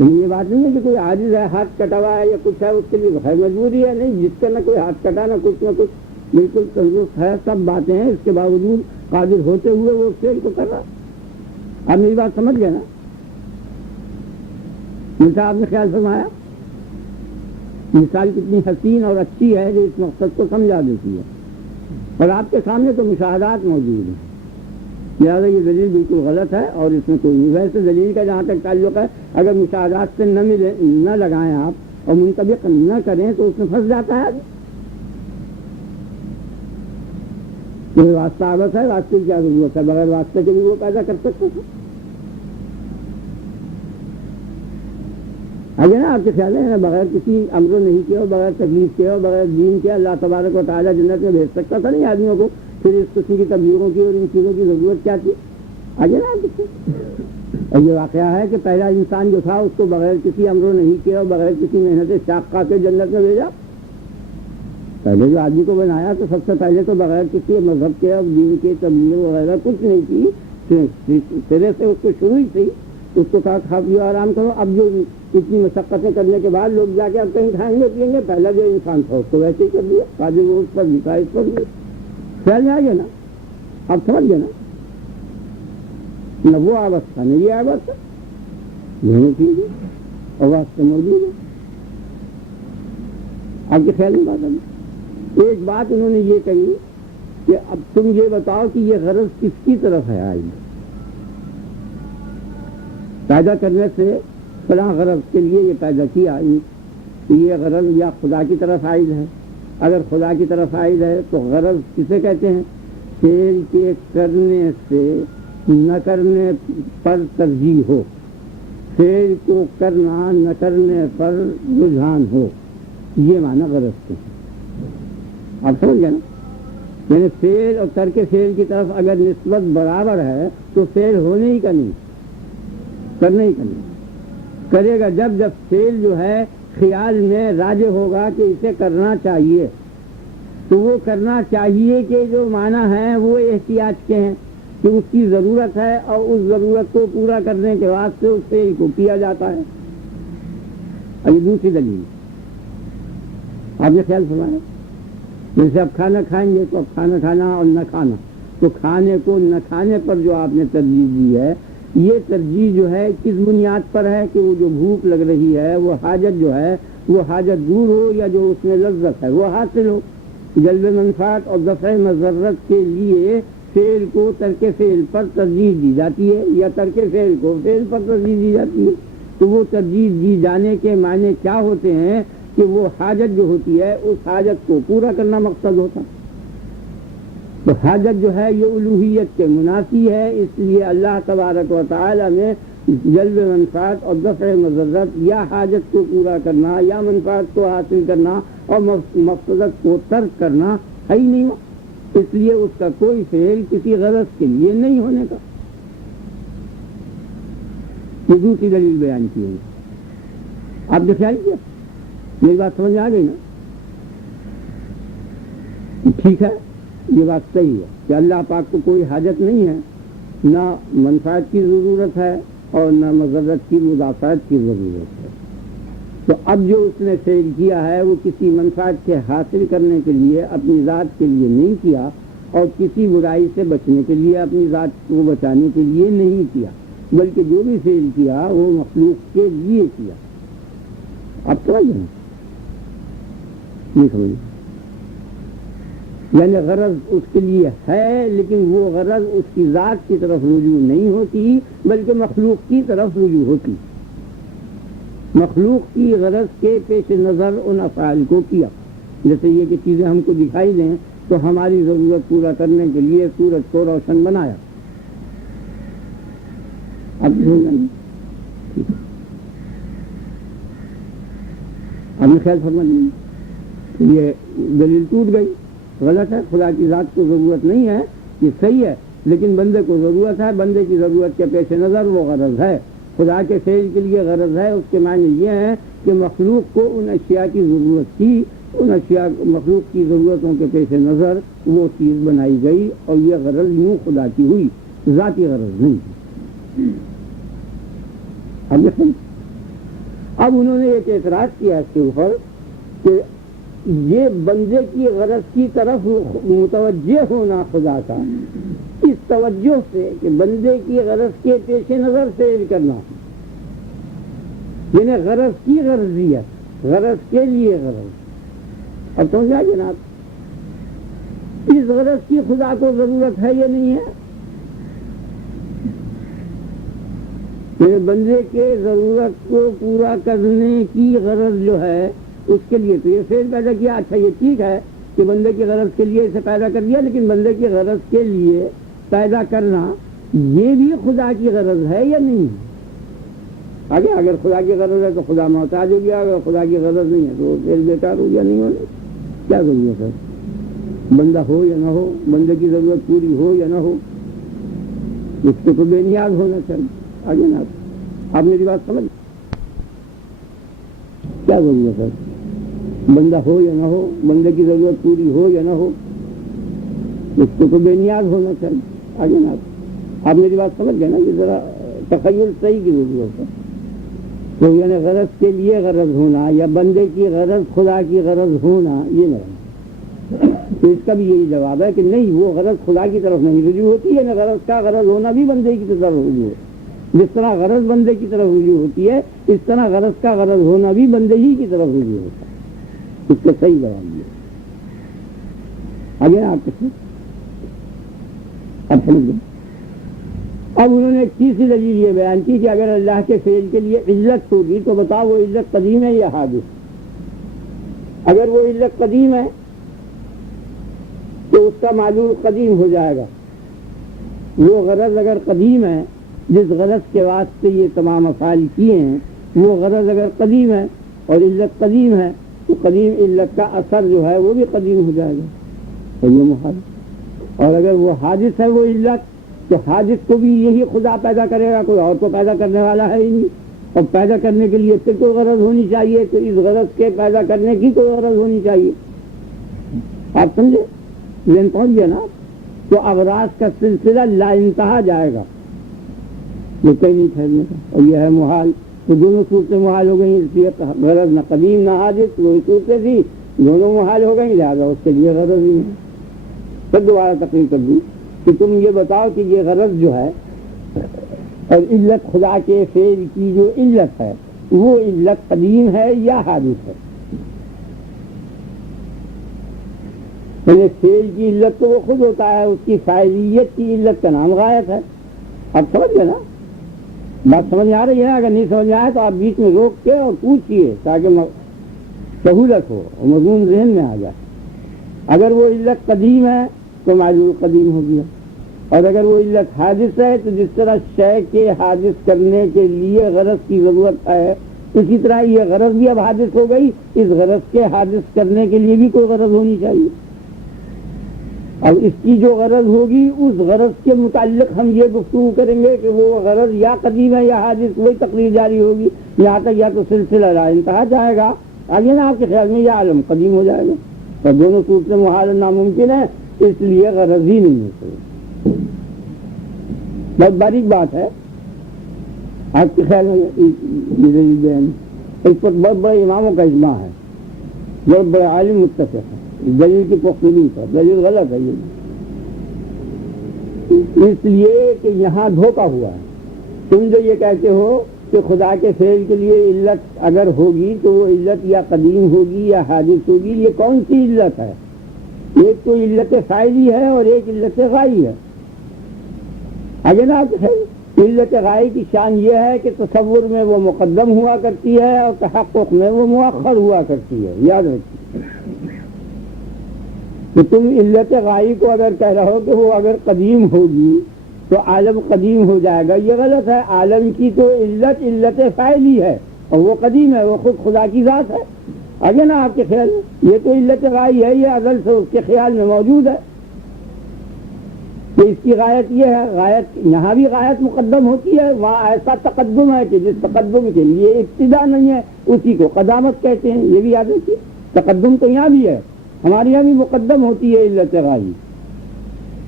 یہ بات نہیں ہے کہ کوئی عاجز ہے، ہاتھ کٹا ہوا ہے یا کچھ ہے، اس کے لیے ہے مجبوری ہے. نہیں، جس کا نہ کوئی ہاتھ کٹا نہ کچھ بالکل تندرست ہے، سب باتیں ہیں، اس کے باوجود قادر ہوتے ہوئے وہ فعل کو کر رہا. آپ میری بات سمجھ گئے نا؟ مثال آپ نے خیال فرمایا، مثال کتنی حسین اور اچھی ہے جو اس مقصد کو سمجھا دیتی ہے. اور آپ کے سامنے تو مشاہدات موجود ہیں، لہٰذا یہ دلیل بالکل غلط ہے اور اس میں کوئی نہیں. ویسے دلیل کا جہاں تک تعلق ہے، اگر مشاہدات سے نہ لگائیں آپ اور منطبق نہ کریں تو اس میں پھنس جاتا ہے. کوئی واسطہ آبس ہے، واسطے کی کیا ضرورت ہے؟ بغیر واسطے کے بھی وہ پیدا کر سکتے تھے. آگے نا آپ کے خیال ہے بغیر کسی امر نہیں کیا، بغیر تکلیف کیا، بغیر دین کیا، اللہ تبارک و تعالیٰ جنت میں بھیج سکتا تھا نہیں آدمیوں کو؟ پھر اس قسم کی تبلیغوں کی اور ان چیزوں کی ضرورت کیا تھی؟ آگے نا آپ. اور یہ واقعہ ہے کہ پہلا انسان جو تھا اس کو بغیر کسی امر نہیں کیا اور بغیر کسی محنت شاقہ کے جنت میں بھیجا. پہلے جو آدمی کو بنایا تو سب سے پہلے تو بغیر کسی مذہب کے اور دین کے تبلیغ وغیرہ کچھ نہیں کی، سرے سے اس کو شروع ہی تھی. اس کو کہا کھا پیو آرام کرو. اب جو اتنی مشقتیں کرنے کے بعد لوگ جا کے اب کہیں کھائیں گے پیئیں گے، پہلا جو انسان تھا اس کو ویسے ہی کر دیا. قادر وہ اس پر بھی تھا، اس پر بھی. خیال میں آ گیا نا؟ اب سمجھ گئے نا؟ نہ وہ آوستہ نہیں یہ آوستہ دونوں چیزیں اور واسطے موجود ہے. آپ کے خیال میں بات ہے. ایک بات انہوں نے یہ کہی کہ اب تم یہ بتاؤ کہ یہ غرض کس کی طرف ہے آئی؟ پیدا کرنے سے فلاں غرض کے لیے یہ پیدا کیا، یہ غرض یا خدا کی طرف عائد ہے. اگر خدا کی طرف عائد ہے تو غرض کسے کہتے ہیں؟ فعل کے کرنے سے نہ کرنے پر ترجیح ہو، فعل کو کرنا نہ کرنے پر رجحان ہو، یہ معنی غرض کے. آپ سمجھ گئے نا؟ یعنی فعل اور ترک فعل کی طرف اگر نسبت برابر ہے تو فعل ہونے ہی کا نہیں، کرنے ہی کا نہیں. کرے گا جب فعل جو ہے خیال میں راجع ہوگا کہ اسے کرنا چاہیے، تو وہ کرنا چاہیے کے جو معنی ہیں وہ احتیاج کے ہیں کہ اس کی ضرورت ہے اور اس ضرورت کو پورا کرنے کے بعد سے اس فعل کو کیا جاتا ہے. اور یہ دوسری دلیل آپ نے خیال فرمایا. جیسے اب کھانا کھائیں گے تو اب کھانا کھانا اور نہ کھانا، تو کھانے کو نہ کھانے پر جو آپ نے ترجیح دی ہے، یہ ترجیح جو ہے کس بنیاد پر ہے؟ کہ وہ جو بھوک لگ رہی ہے، وہ حاجت جو ہے، وہ حاجت دور ہو یا جو اس میں لذت ہے وہ حاصل ہو. جلب منفعت اور دفع مضرت کے لیے فعل کو ترک فعل پر ترجیح دی جاتی ہے یا ترک فعل کو فعل پر ترجیح دی جاتی ہے. تو وہ ترجیح دی جانے کے معنی کیا ہوتے ہیں؟ کہ وہ حاجت جو ہوتی ہے اس حاجت کو پورا کرنا مقصد ہوتا. تو حاجت جو ہے یہ الوہیت کے منافی ہے، اس لیے اللہ تبارک و تعالی نے جلب منفعت اور دفع مضرت یا حاجت کو پورا کرنا یا منفعت کو حاصل کرنا اور مقصد کو ترک کرنا ہے ہی نہیں. اس لیے اس کا کوئی فعل کسی غرض کے لیے نہیں ہونے کا. یہ دوسری دلیل بیان کی ہے. آپ نے خیال کیا؟ میری بات سمجھ آ گئی نا؟ ٹھیک ہے، یہ بات صحیح ہے کہ اللہ پاک کو کوئی حاجت نہیں ہے، نہ منفعت کی ضرورت ہے اور نہ مضرت کی مدافعت کی ضرورت ہے. تو اب جو اس نے فعل کیا ہے وہ کسی منفعت کے حاصل کرنے کے لیے اپنی ذات کے لیے نہیں کیا اور کسی برائی سے بچنے کے لیے اپنی ذات کو بچانے کے لیے نہیں کیا، بلکہ جو بھی فعل کیا وہ مخلوق کے لیے کیا. اب سمجھ گئے؟ نہیں سمجھ؟ یعنی غرض اس کے لیے ہے لیکن وہ غرض اس کی ذات کی طرف رجوع نہیں ہوتی بلکہ مخلوق کی طرف رجوع ہوتی. مخلوق کی غرض کے پیش نظر ان افعال کو کیا. جیسے یہ کہ چیزیں ہم کو دکھائی دیں تو ہماری ضرورت پورا کرنے کے لیے سورج کو روشن بنایا. اب ہمیں خیال فرما یہ دلیل ٹوٹ گئی، غلط ہے. خدا کی ذات کو ضرورت نہیں ہے، یہ صحیح ہے، لیکن بندے کو ضرورت ہے. بندے کی ضرورت کے پیش نظر وہ غرض ہے. خدا کے فعل کے لیے غرض ہے. اس کے معنی یہ ہے کہ مخلوق کو ان اشیاء کی ضرورت تھی، ان اشیاء مخلوق کی ضرورتوں کے پیش نظر وہ چیز بنائی گئی اور یہ غرض یوں خدا کی ہوئی، ذاتی غرض نہیں تھی. اب انہوں نے ایک اعتراض کیا اس کے اوپر کہ یہ بندے کی غرض کی طرف متوجہ ہونا خدا کا، اس توجہ سے کہ بندے کی غرض کے پیش نظر فعل کرنا، یعنی غرض کی غرضیت، غرض کے لیے غرض. اب سمجھا جناب؟ اس غرض کی خدا کو ضرورت ہے یا نہیں ہے؟ میرے بندے کے ضرورت کو پورا کرنے کی غرض جو ہے اس کے لیے تو یہ فعل پیدا کیا. اچھا یہ ٹھیک ہے کہ بندے کی غرض کے لیے اسے پیدا کر دیا، لیکن بندے کی غرض کے لیے پیدا کرنا یہ بھی خدا کی غرض ہے یا نہیں؟ آگے اگر خدا کی غرض ہے تو خدا محتاج ہو گیا، اگر خدا کی غرض نہیں ہے تو فعل بیکار ہو گیا. نہیں ہونے کیا ضرورت ہے؟ بندہ ہو یا نہ ہو، بندے کی ضرورت پوری ہو یا نہ ہو، اس کو تو بے نیاز ہونا چاہیے. آگے نا آپ میری بات سمجھ، کیا ضرورت ہے؟ بندہ ہو یا نہ ہو، بندے کی ضرورت پوری ہو یا نہ ہو، اس کو تو بے نیاز ہونا چاہیے. آگے نا آپ میری بات سمجھ گئے نا؟ یہ ذرا تخیل صحیح کی ضرورت ہے. تو یعنی غرض کے لیے غرض ہونا یا بندے کی غرض خدا کی غرض ہونا یہ نہیں. تو اس کا بھی یہی جواب ہے کہ نہیں، وہ غرض خدا کی طرف نہیں رجوع ہوتی ہے، نہ غرض کا غرض ہونا بھی بندے کی طرف رجوع ہے. جس طرح غرض بندے کی طرف رجوع ہوتی ہے اس طرح غرض کا غرض ہونا بھی بندے ہی کی طرف رجوع ہوتا ہے. اس کا صحیح جواب دیا. آگے آپ اب سمجھ گئے. اب انہوں نے ایک تیسری دلیل یہ بیان کی کہ اگر اللہ کے فعل کے لیے علت ہوگی تو بتاؤ وہ علت قدیم ہے یا حادث؟ اگر وہ علت قدیم ہے تو اس کا معلول قدیم ہو جائے گا. وہ غرض اگر قدیم ہے جس غرض کے واسطے یہ تمام افعال کیے ہیں، وہ غرض اگر قدیم ہے اور علت قدیم ہے تو قدیم علت کا اثر جو ہے وہ بھی قدیم ہو جائے گا. اور یہ محال. اور اگر وہ حادث ہے وہ علت تو حادث کو بھی یہی خدا پیدا کرے گا، کوئی اور کو پیدا کرنے والا ہے ہی نہیں. اور پیدا کرنے کے لیے پھر کوئی غرض ہونی چاہیے، تو اس غرض کے پیدا کرنے کی کوئی غرض ہونی چاہیے. آپ سمجھے؟ ذہن پہنچ گیا نا؟ تو اغراض کا سلسلہ لا انتہا جائے گا، یہ کہیں نہیں ٹھہرنے کا. اور یہ ہے محال. تو دونوں صورتیں محال ہو گئیں، اس لیے غرض نہ قدیم نہ حادث، وہی صورتیں تھی، دونوں محال ہو گئیں، لہٰذا اس کے لیے غرض ہی نہیں. پھر دوبارہ تقریر کر دوں کہ تم یہ بتاؤ کہ یہ غرض جو ہے اور علت خدا کے فعل کی جو علت ہے وہ علت قدیم ہے یا حادث ہے؟ یعنی فعل کی علت تو وہ خود ہوتا ہے، اس کی فاعلیت کی علت کا نام غایت ہے. آپ سمجھ گئے نا؟ بات سمجھ آ رہی ہے؟ اگر نہیں سمجھ آئے تو آپ بیچ میں روک کے اور پوچھیے تاکہ سہولت ہو اور مضمون ذہن میں آ جائے. اگر وہ علت قدیم ہے تو معلول قدیم ہو گیا، اور اگر وہ علت حادث ہے تو جس طرح شے کے حادث کرنے کے لیے غرض کی ضرورت ہے اسی طرح یہ غرض بھی اب حادث ہو گئی. اس غرض کے حادث کرنے کے لیے بھی کوئی غرض ہونی چاہیے. اب اس کی جو غرض ہوگی اس غرض کے متعلق ہم یہ گفتگو کریں گے کہ وہ غرض یا قدیم ہے یا حادث. وہی تقریر جاری ہوگی یہاں تک یا تو سلسلہ لا انتہا جائے گا. آگے نا آپ کے خیال میں یا عالم قدیم ہو جائے گا. اور دونوں صورتیں محال ناممکن ہے، اس لیے غرض ہی نہیں ہے. بہت باریک بات ہے. آپ کے خیال میں اس پر بہت بڑے اماموں کا اجماع ہے، بہت بڑے عالم متفق ہے دلیل کی پختگی پر. دلیل غلط ہے یہ، اس لیے کہ یہاں دھوکہ ہوا ہے. تم جو یہ کہتے ہو کہ خدا کے فعل کے لیے علت اگر ہوگی تو وہ علت یا قدیم ہوگی یا حادث ہوگی. یہ کون سی علت ہے؟ ایک تو علت فاعلی ہے اور ایک علت غائی ہے. آگے نا آپ علت غائی کی شان یہ ہے کہ تصور میں وہ مقدم ہوا کرتی ہے اور تحقق میں وہ مؤخر ہوا کرتی ہے. یاد رکھیے کہ تم علت غائی کو اگر کہہ رہے ہو کہ وہ اگر قدیم ہوگی تو عالم قدیم ہو جائے گا، یہ غلط ہے. عالم کی تو علت فاعلی ہے اور وہ قدیم ہے، وہ خود خدا کی ذات ہے. آگے نا آپ کے خیال میں یہ تو علت غائی ہے، یہ ازل سے اس کے خیال میں موجود ہے. تو اس کی غایت یہ ہے، غایت یہاں بھی غایت مقدم ہوتی ہے، وہاں ایسا تقدم ہے کہ جس تقدم کے لیے ابتدا نہیں ہے اسی کو قدامت کہتے ہیں. یہ بھی یاد رکھیے، تقدم تو یہاں بھی ہے، ہمارے یہاں بھی مقدم ہوتی ہے علت غائی.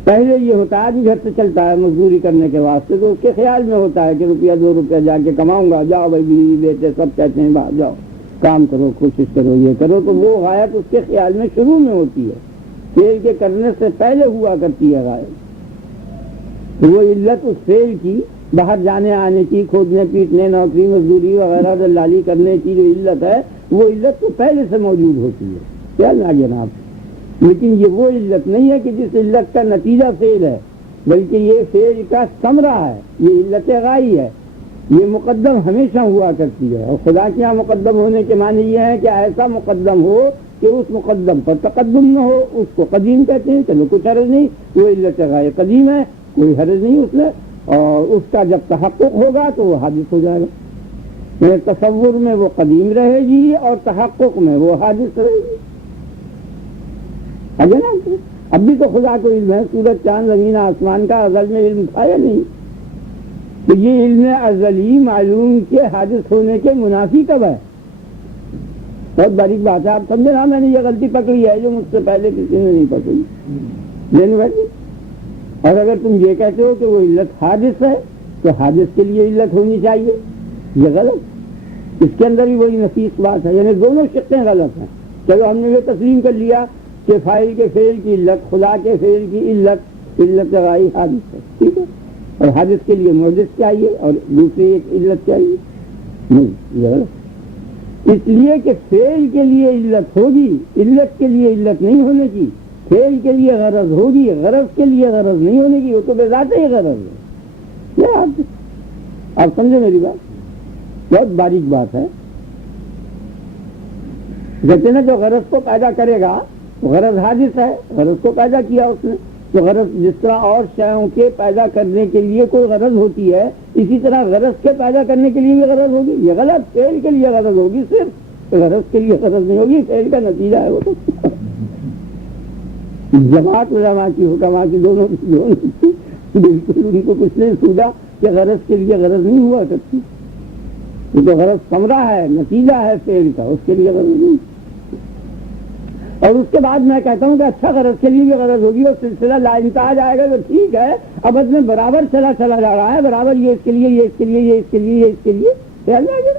پہلے یہ ہوتا ہے کہ گھر سے چلتا ہے مزدوری کرنے کے واسطے تو اس کے خیال میں ہوتا ہے کہ روپیہ 2 روپیہ جا کے کماؤں گا. جاؤ بھائی بیوی بیٹے سب کہتے ہیں باہر جاؤ کام کرو کوشش کرو یہ کرو، تو وہ غایت اس کے خیال میں شروع میں ہوتی ہے، فعل کے کرنے سے پہلے ہوا کرتی ہے غایت. وہ علت اس فعل کی باہر جانے آنے کی، کھودنے پیٹنے نوکری مزدوری وغیرہ دلالی کرنے کی جو علت ہے وہ علت تو پہلے سے موجود ہوتی ہے. کیا نا جناب؟ لیکن یہ وہ علت نہیں ہے کہ جس علت کا نتیجہ فعل ہے، بلکہ یہ فعل کا ثمرہ ہے، یہ علت غائی ہے. یہ مقدم ہمیشہ ہوا کرتی ہے، اور خدا کے یہاں مقدم ہونے کے معنی یہ ہے کہ ایسا مقدم ہو کہ اس مقدم پر تقدم نہ ہو، اس کو قدیم کہتے ہیں، چلو کچھ حرج نہیں، وہ علت غائب قدیم ہے، کوئی حرج نہیں اس میں، اور اس کا جب تحقق ہوگا تو وہ حادث ہو جائے گا، یعنی تصور میں وہ قدیم رہے گی اور تحقق میں وہ حادث رہے گی. اگر نا اب بھی تو خدا کو علم ہے، سورج چاند زمین آسمان کا ازل میں علم تھا یا نہیں؟ تو یہ علم ازلی معلوم کے حادث ہونے کے منافی کب ہے؟ بہت باریک بات ہے، آپ سمجھے نا، میں نے یہ غلطی پکڑی ہے جو مجھ سے پہلے کسی نے نہیں پکڑی. لینے بیٹھے، اور اگر تم یہ کہتے ہو کہ وہ علت حادث ہے تو حادث کے لیے علت ہونی چاہیے، یہ غلط. اس کے اندر بھی وہی نفیس بات ہے، یعنی دونوں شقیں غلط ہیں. چلو ہم نے یہ تسلیم کر لیا کہ فاعل کے فعل کی علت، خدا کے فعل کی علت غائب حادث ہے، ٹھیک ہے، اور حادث کے لیے محدث چاہیے اور دوسری ایک علت چاہیے. نہیں، یہ غلط. اس لیے کہ فعل کے لیے علت ہوگی، علت کے لیے علت نہیں ہونے کی. فعل کے لیے غرض ہوگی، غرض کے لیے غرض نہیں ہونے کی، وہ تو بے ذات ہی غرض ہے. یہ آپ سمجھے میری بات؟ بہت باریک بات ہے. کہتے نا جو غرض کو پیدا کرے گا غرض حادث ہے، غرض کو پیدا کیا اس نے. تو غرض جس طرح اور شیوں کے پیدا کرنے کے لیے کوئی غرض ہوتی ہے، اسی طرح غرض کے پیدا کرنے کے لیے بھی غرض ہوگی. یہ غلط، فعل کے لیے غرض ہوگی، صرف غرض کے لیے غرض نہیں ہوگی، فعل کا نتیجہ ہے وہ. تو جماعت علماء کی حکماء کی دونوں بالکل ان کو کچھ نہیں سوچا کہ غرض کے لیے غرض نہیں ہوا کرتی. یہ تو غرض ثمرہ ہے، نتیجہ ہے فعل کا، اس کے لیے غرض نہیں. اور اس کے بعد میں کہتا ہوں کہ اچھا غرض کے لیے بھی غرض ہوگی اور سلسلہ لا انتہا جائے گا تو ٹھیک ہے. ابد میں برابر چلا جا رہا ہے، برابر یہ اس کے لیے، یہ اس کے لیے، یہ اس کے لیے، یہ اس کے لیے، خیال جائے گا.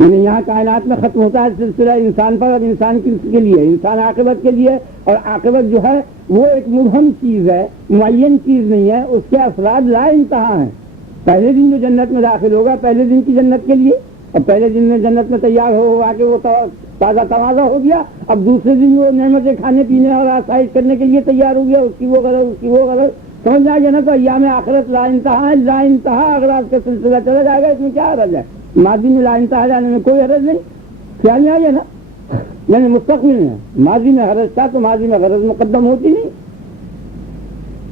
یعنی یہاں کائنات میں ختم ہوتا ہے سلسلہ انسان پر، اور انسان کے لیے، انسان عاقبت کے لیے. اور عاقبت جو ہے وہ ایک مبہم چیز ہے، معین چیز نہیں ہے، اس کے افراد لا انتہا ہیں. پہلے دن جو جنت میں داخل ہوگا پہلے دن کی جنت کے لیے، اور پہلے دن میں جنت میں تیار ہو کے وہ تازہ توازہ ہو گیا. اب دوسرے دن وہ نعمتیں کھانے پینے اور آسائش کرنے کے لیے تیار ہو گیا، اس کی وہ غرض، اس کی وہ غرض. سمجھ جائے گا نا؟ تو ایام آخرت لا انتہا ہے، لا انتہا اگر آپ کا سلسلہ چلا جائے گا، اس میں کیا حرج ہے؟ ماضی میں لا انتہا جانے میں کوئی حرج نہیں. خیال نہیں آ گیا نا؟ یعنی مستقبل میں ماضی میں حرج تھا تو ماضی میں غرض مقدم ہوتی نہیں.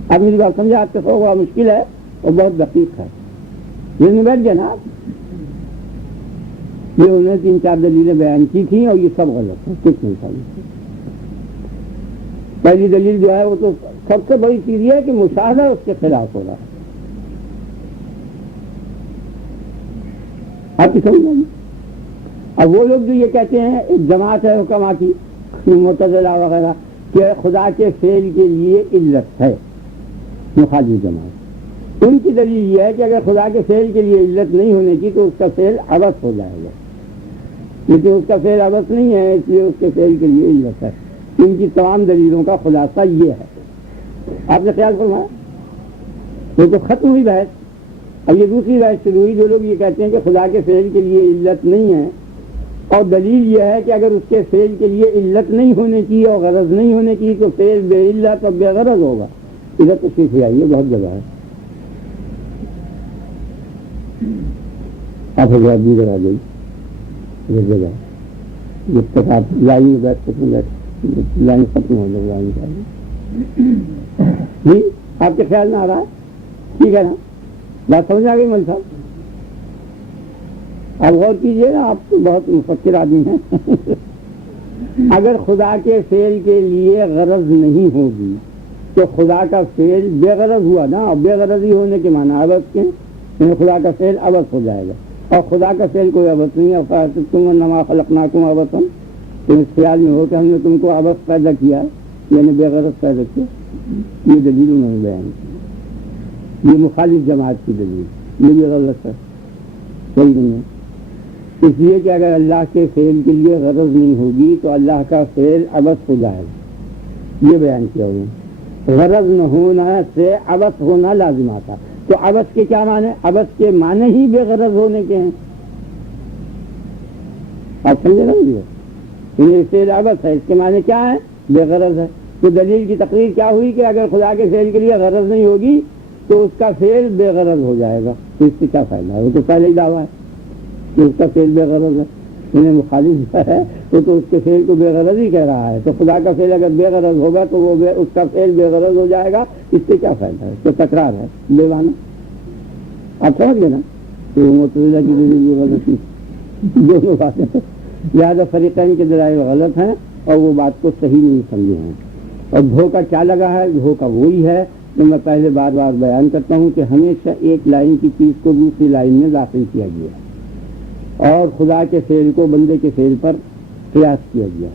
اب میری بات سمجھا؟ آپ کے سو بڑا مشکل ہے اور بہت دقیق ہے. یہ نہیں بیٹھ گیا نا آپ؟ یہ انہوں نے 3-4 دلیلیں بیان کی تھیں اور یہ سب غلط ہیں، کچھ نہیں تھا. پہلی دلیل جو ہے وہ تو سب سے بڑی چیز یہ ہے کہ مشاہدہ اس کے خلاف ہو رہا ہے. آپ کی سمجھ نہیں؟ اب وہ لوگ جو یہ کہتے ہیں، ایک جماعت ہے حکماء کی، معتزلہ وغیرہ، کہ خدا کے فعل کے لیے علت ہے، مخالف جماعت. ان کی دلیل یہ ہے کہ اگر خدا کے فعل کے لیے علت نہیں ہونے کی تو اس کا فعل عبث ہو جائے گا. لیکن اس کا فعل عبث نہیں ہے، اس لیے اس کے فعل کے لیے علت ہے. ان کی تمام دلیلوں کا خلاصہ یہ ہے. آپ نے خیال فرمایا؟ وہ تو ختم ہوئی بحث. اب یہ دوسری بحث شروع ہوئی. جو لوگ یہ کہتے ہیں کہ خدا کے فعل کے لیے علت نہیں ہے، اور دلیل یہ ہے کہ اگر اس کے فعل کے لیے علت نہیں ہونے کی اور غرض نہیں ہونے کی تو فعل بے علت اور بے غرض ہوگا. ادھر تشریف لے آئیے، بہت جگہ ہے. آپ حضرات بھی ادھر آ جائیے، یہ جگہ جب تک آپ لائن بیٹھ سکیں، لائن ختم ہو جائے. لائن چاہیے جی. آپ کے خیال میں آ رہا ہے؟ ٹھیک ہے نا؟ بات سمجھ آ گئی مول صاحب؟ آپ غور کیجیے نا، آپ تو بہت مفکر آدمی ہیں. اگر خدا کے فعل کے لیے غرض نہیں ہوگی تو خدا کا فعل بے غرض ہوا نا. اور بے غرضی ہونے کے معنی عبث کے، یعنی خدا کا فعل عبث ہو جائے گا. اور خدا کا فعل کوئی عبث نہیں ہے. تم انما خلقناکم عبثا، تم اس خیال میں ہو کہ ہم نے تم کو عبث پیدا کیا، یعنی بے غرض پیدا کیا. یہ دلیل انہوں نے بیان کی. یہ مخالف جماعت کی دلیل، یہ بھی غلط ہے، صحیح نہیں ہے. اس لیے کہ اگر اللہ کے فعل کے لیے غرض نہیں ہوگی تو اللہ کا فعل عبث ہو جائے گا. یہ بیان کیا انہوں نے. غرض نہ ہونا سے عبث ہونا لازم آتا. تو عبث کے کیا معنی؟ عبث کے معنی ہی بے غرض ہونے کے ہیں. آپ سمجھے نا مجھے؟ یہ فعل عبث ہے، اس کے معنی کیا ہے؟ بے غرض ہے. تو دلیل کی تقریر کیا ہوئی کہ اگر خدا کے فعل کے لیے غرض نہیں ہوگی تو اس کا فعل بے غرض ہو جائے گا، تو اس سے کیا فائدہ ہے؟ وہ تو پہلے ہی دعویٰ ہے کہ اس کا فعل بے غرض ہے، انہیں مخالف ہے وہ تو اس کے فعل کو بے غرض ہی کہہ رہا ہے، تو خدا کا فعل اگر بے غرض ہوگا تو وہ اس کا فعل بے غرض ہو جائے گا، اس سے کیا فائدہ ہے؟ اس کو تکرار ہے، بے معنی۔ آپ سمجھ گئے نا؟ تو معتزلہ کی دلیل غلطی دونوں باتیں، لہٰذا فریقین کے دلائل غلط ہیں اور وہ بات کو صحیح نہیں سمجھے ہیں۔ اور دھوکہ کیا لگا ہے؟ دھوکہ وہی ہے جو میں پہلے بار بار بیان کرتا ہوں کہ ہمیشہ ایک لائن کی چیز کو دوسری لائن میں داخل کیا گیا اور خدا کے فعل کو بندے کے فعل پر قیاس کیا گیا۔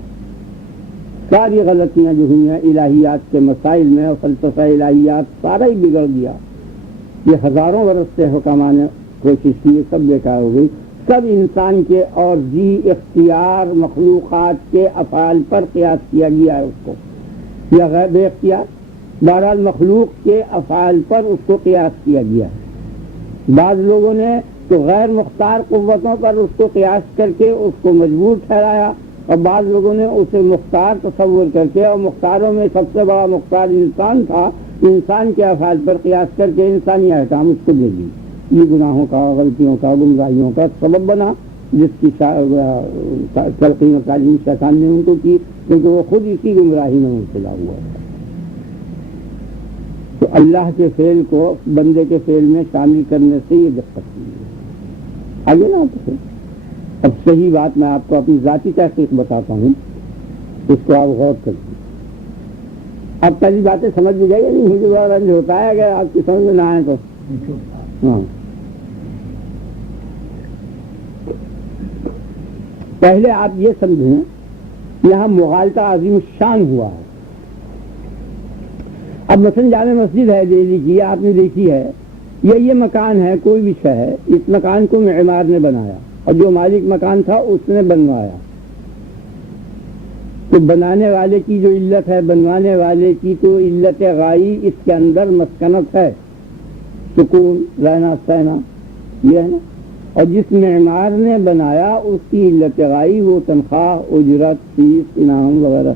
ساری غلطیاں جو ہوئی ہیں الہیات کے مسائل میں اور فلسفہ الہیات سارا ہی بگڑ گیا۔ یہ ہزاروں برس سے حکماء نے کوشش کی، سب بیکار ہو گئی۔ سب انسان کے اور ذی اختیار مخلوقات کے افعال پر قیاس کیا گیا ہے اس کو، یا غیر بے اختیار، بہرحال مخلوق کے افعال پر اس کو قیاس کیا گیا ہے۔ بعض لوگوں نے تو غیر مختار قوتوں پر اس کو قیاس کر کے اس کو مجبور ٹھہرایا، اور بعض لوگوں نے اسے مختار تصور کر کے، اور مختاروں میں سب سے بڑا مختار انسان تھا، انسان کے افعال پر قیاس کر کے انسانی احکام اس کو دے دی۔ یہ گناہوں کا، غلطیوں کا، گمراہیوں کا سبب بنا، جس کی تلقین و تعلیم شیطان نے ان کو کی، کیونکہ وہ خود اسی گمراہی میں مبتلا ہوا ہے۔ تو اللہ کے فعل کو بندے کے فعل میں شامل کرنے سے یہ دقت ہوئی ہے۔ آگے نا تو اب صحیح بات میں آپ کو اپنی ذاتی تحقیق بتاتا ہوں، اس کو آپ غور کریں۔ اب پہلی باتیں سمجھ میں جائے، نہیں مجھے بڑا رنج ہوتا ہے اگر آپ کی سمجھ میں نہ آئے تو۔ ہاں، پہلے آپ یہ سمجھیں یہاں مغالطہ عظیم شان ہوا ہے۔ اب مثلا جامع مسجد ہے دہلی کی، آپ نے دیکھی ہے، یہ مکان ہے، کوئی بھی شے ہے، اس مکان کو معمار نے بنایا اور جو مالک مکان تھا اس نے بنوایا، تو بنانے والے کی جو علت ہے، بنوانے والے کی تو علت غائی اس کے اندر مسکنت ہے، سکون، رہنا سہنا، یہ ہے نا۔ اور جس معمار نے بنایا اس کی علت غائی وہ تنخواہ، اجرت، فیس، انعام وغیرہ،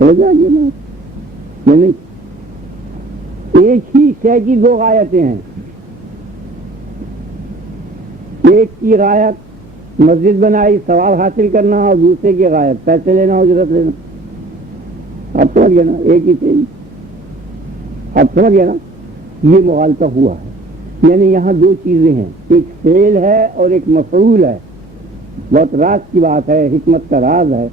ہو جائے گی نا؟ یعنی ایک ہی شے کی دو غایتیں ہیں، ایک کی غایت مسجد بنائی ثواب حاصل کرنا، اور دوسرے کی غایت پیسے لینا، اجرت لینا۔ آپ سمجھ گئے نا؟ ایک ہی چیز، آپ سمجھ گئے نا؟ یہ مغالطہ ہوا ہے، یعنی یہاں دو چیزیں ہیں، ایک فعل ہے اور ایک مفعول ہے۔ بہت راز کی بات ہے، حکمت کا راز ہے۔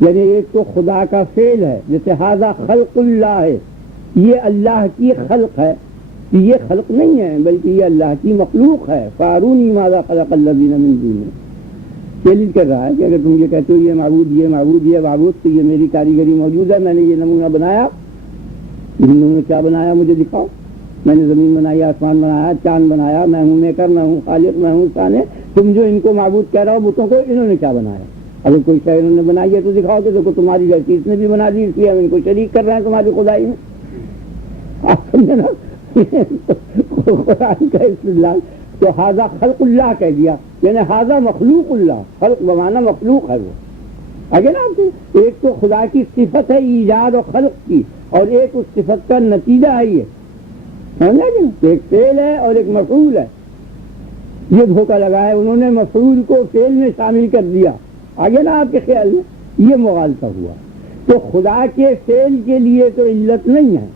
یعنی ایک تو خدا کا فعل ہے، جیسے ھذا خلق اللہ ہے، یہ اللہ کی خلق ہے، یہ خلق نہیں ہے بلکہ یہ اللہ کی مخلوق ہے۔ فارونی ماذا خلق الذین من دونہ، چیلنج کر رہا ہے کہ اگر تم یہ کہتے ہو یہ معبود، یہ معبود، یہ معبود، تو یہ میری کاریگری موجود ہے، میں نے یہ نمونہ بنایا، انہوں نے کیا بنایا مجھے دکھاؤ، میں نے زمین بنائی، آسمان بنایا، چاند بنایا، میں ہوں میکر، میں ہوں خالق، میں ہوں ثانع۔ تم جو ان کو معبود کہہ رہا ہو بتوں کو، انہوں نے کیا بنایا؟ اگر کوئی شے انہوں نے بنائی ہے تو دکھاؤ کہ دیکھو تمہاری جیسی اس نے بھی بنا دی، اس لیے ہم ان کو شریک کر رہے ہیں تمہاری خدائی میں۔ آپ سمجھے نا؟ قرآن کا استدلال تو ھذا خلق اللہ کہہ دیا، یعنی ھذا مخلوق اللہ، خلق بمانا مخلوق ہے وہ۔ اگر نا آپ کو ایک تو خدا کی صفت ہے ایجاد و خلق کی، اور ایک اس صفت کا نتیجہ ہے یہ، ایک فعل ہے اور ایک مفعول ہے۔ یہ دھوکہ لگا ہے، انہوں نے مفعول کو فعل میں شامل کر دیا۔ آگے نا آپ کے خیال میں یہ مغالطہ ہوا۔ تو خدا کے فعل کے لیے تو علت نہیں ہے،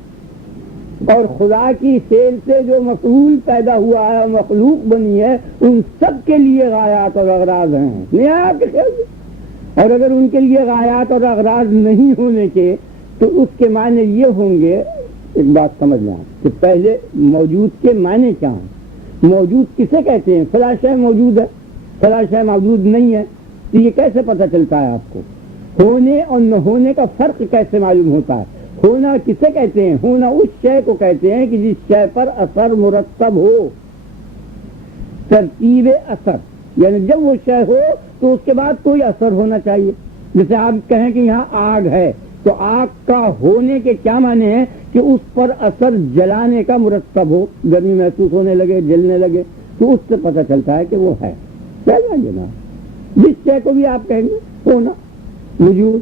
اور خدا کی فعل سے جو مفعول پیدا ہوا ہے اور مخلوق بنی ہے، ان سب کے لیے غایات اور اغراض ہیں، نہیں ہے آپ کے خیال میں؟ اور اگر ان کے لیے غایات اور اغراض نہیں ہونے کے تو اس کے معنی یہ ہوں گے، ایک بات سمجھنا کہ پہلے موجود کے معنی کیا ہیں؟ موجود کسے کہتے ہیں؟ فلاں شے موجود ہے، فلاں شے موجود نہیں ہے، تو یہ کیسے پتہ چلتا ہے آپ کو؟ ہونے اور نہ ہونے کا فرق کیسے معلوم ہوتا ہے؟ ہونا کسے کہتے ہیں؟ ہونا اس شے کو کہتے ہیں کہ جس شے پر اثر مرتب ہو، ترتیب اثر، یعنی جب وہ شے ہو تو اس کے بعد کوئی اثر ہونا چاہیے۔ جیسے آپ کہیں کہ یہاں آگ ہے، تو آگ کا ہونے کے کیا معنی ہے؟ کہ اس پر اثر جلانے کا مرتب ہو، گرمی محسوس ہونے لگے، جلنے لگے، تو اس سے پتہ چلتا ہے کہ وہ ہے۔ چاہیے نا، جس شے کو بھی آپ کہیں گے ہونا، وجود،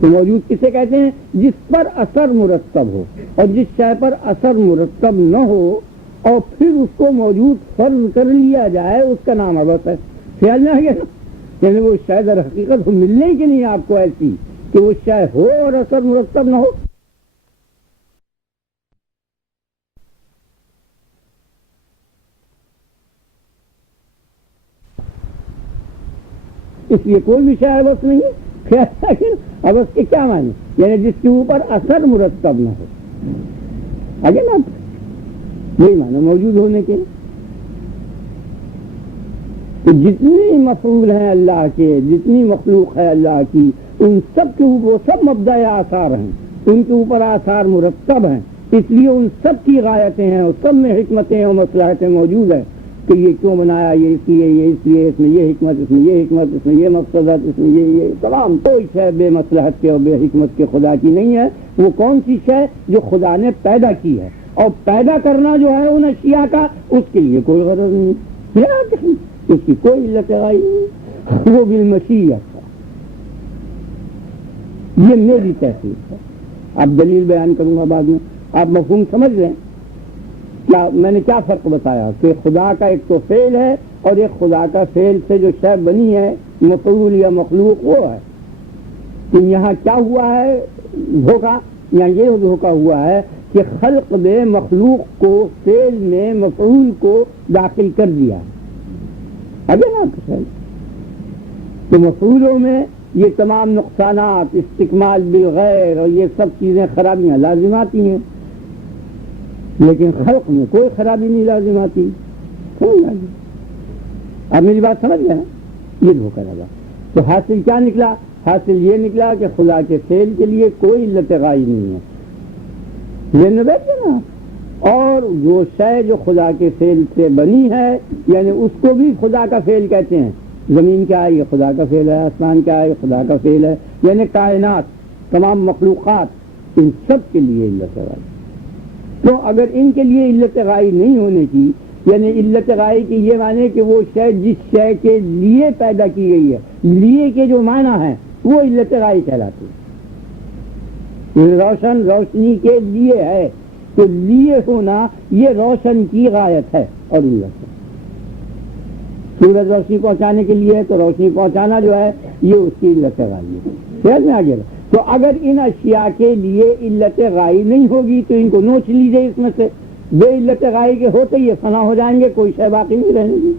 تو موجود کسے کہتے ہیں؟ جس پر اثر مرتب ہو، اور جس شے پر اثر مرتب نہ ہو اور پھر اس کو موجود فرض کر لیا جائے، اس کا نام عبث ہے۔ خیال میں آ گیا نا؟ یعنی وہ شے در حقیقت ملنے کی نہیں آپ کو ایسی کہ وہ شے ہو اور اثر مرتب نہ ہو۔ اس لیے کوئی بھی شے عبث نہیں ہے۔ عبث کے کیا معنی؟ یعنی جس کے اوپر اثر مرتب نہ ہو، آگے نا یہی معنی موجود ہونے کے۔ تو جتنی مفعول ہیں اللہ کے، جتنی مخلوق ہے اللہ کی، ان سب کے اوپر سب مبدأ آثار ہیں، ان کے اوپر آثار مرتب ہیں، اس لیے ان سب کی غایتیں ہیں اور سب میں حکمتیں اور مصلحتیں موجود ہیں کہ یہ کیوں بنایا، یہ اس لیے اس میں یہ حکمت، اس میں یہ حکمت، اس میں یہ مقصد، اس میں یہ تمام۔ کوئی شے بے مصلحت کے اور بے حکمت کے خدا کی نہیں ہے۔ وہ کون سی شے؟ جو خدا نے پیدا کی ہے، اور پیدا کرنا جو ہے ان اشیاء کا، اس کے لیے کوئی غرض نہیں ہے، اس کی کوئی علت غائی نہیں، وہ بالمشیت ہے۔ یہ میری تحقیق ہے، اب دلیل بیان کروں گا بعد میں، آپ مفہوم سمجھ لیں۔ کیا میں نے کیا فرق بتایا کہ خدا کا ایک تو فعل ہے اور ایک خدا کا فعل سے جو شے بنی ہے مفعول یا مخلوق وہ ہے۔ کہ یہاں کیا ہوا ہے دھوکہ؟ یہاں یہ دھوکہ ہوا ہے کہ خلق میں مخلوق کو فعل میں مفعول کو داخل کر دیا اگر نا تو مفعولوں میں یہ تمام نقصانات، استکمال بالغیر اور یہ سب چیزیں خرابیاں لازم آتی ہیں، لیکن خلق میں کوئی خرابی نہیں لازم آتی۔ اب میری بات سمجھ گئے نا؟ یہ دھوکہ لگا تو حاصل کیا نکلا؟ حاصل یہ نکلا کہ خدا کے فعل کے لیے کوئی علت غائی نہیں ہے، یہ بیٹھے نا۔ اور جو شے جو خدا کے فعل سے بنی ہے، یعنی اس کو بھی خدا کا فعل کہتے ہیں۔ زمین کیا ہے؟ یہ خدا کا فعل ہے۔ آسمان کیا ہے؟ یہ خدا کا فعل ہے۔ یعنی کائنات، تمام مخلوقات، ان سب کے لیے علت غائی۔ تو اگر ان کے لیے علت غائی نہیں ہونے کی، یعنی علت غائی کی یہ معنی کہ وہ شے جس شے کے لیے پیدا کی گئی ہے، لیے کے جو معنی ہے وہ علت غائی کہلاتی ہے۔ روشن روشنی کے لیے ہے، تو لیے ہونا یہ روشن کی غایت ہے اور علت ہے۔ سورج روشنی پہنچانے کے لیے ہے تو روشنی پہنچانا جو ہے یہ اس کی علت غائی ہے۔ سمجھ میں آ گیا؟ تو اگر ان اشیاء کے لیے علت غائی نہیں ہوگی تو ان کو نوچ لیجیے اس میں سے، بے علت غائی کے ہوتے یہ فنا ہو جائیں گے، کوئی شے باقی نہیں رہنے گی۔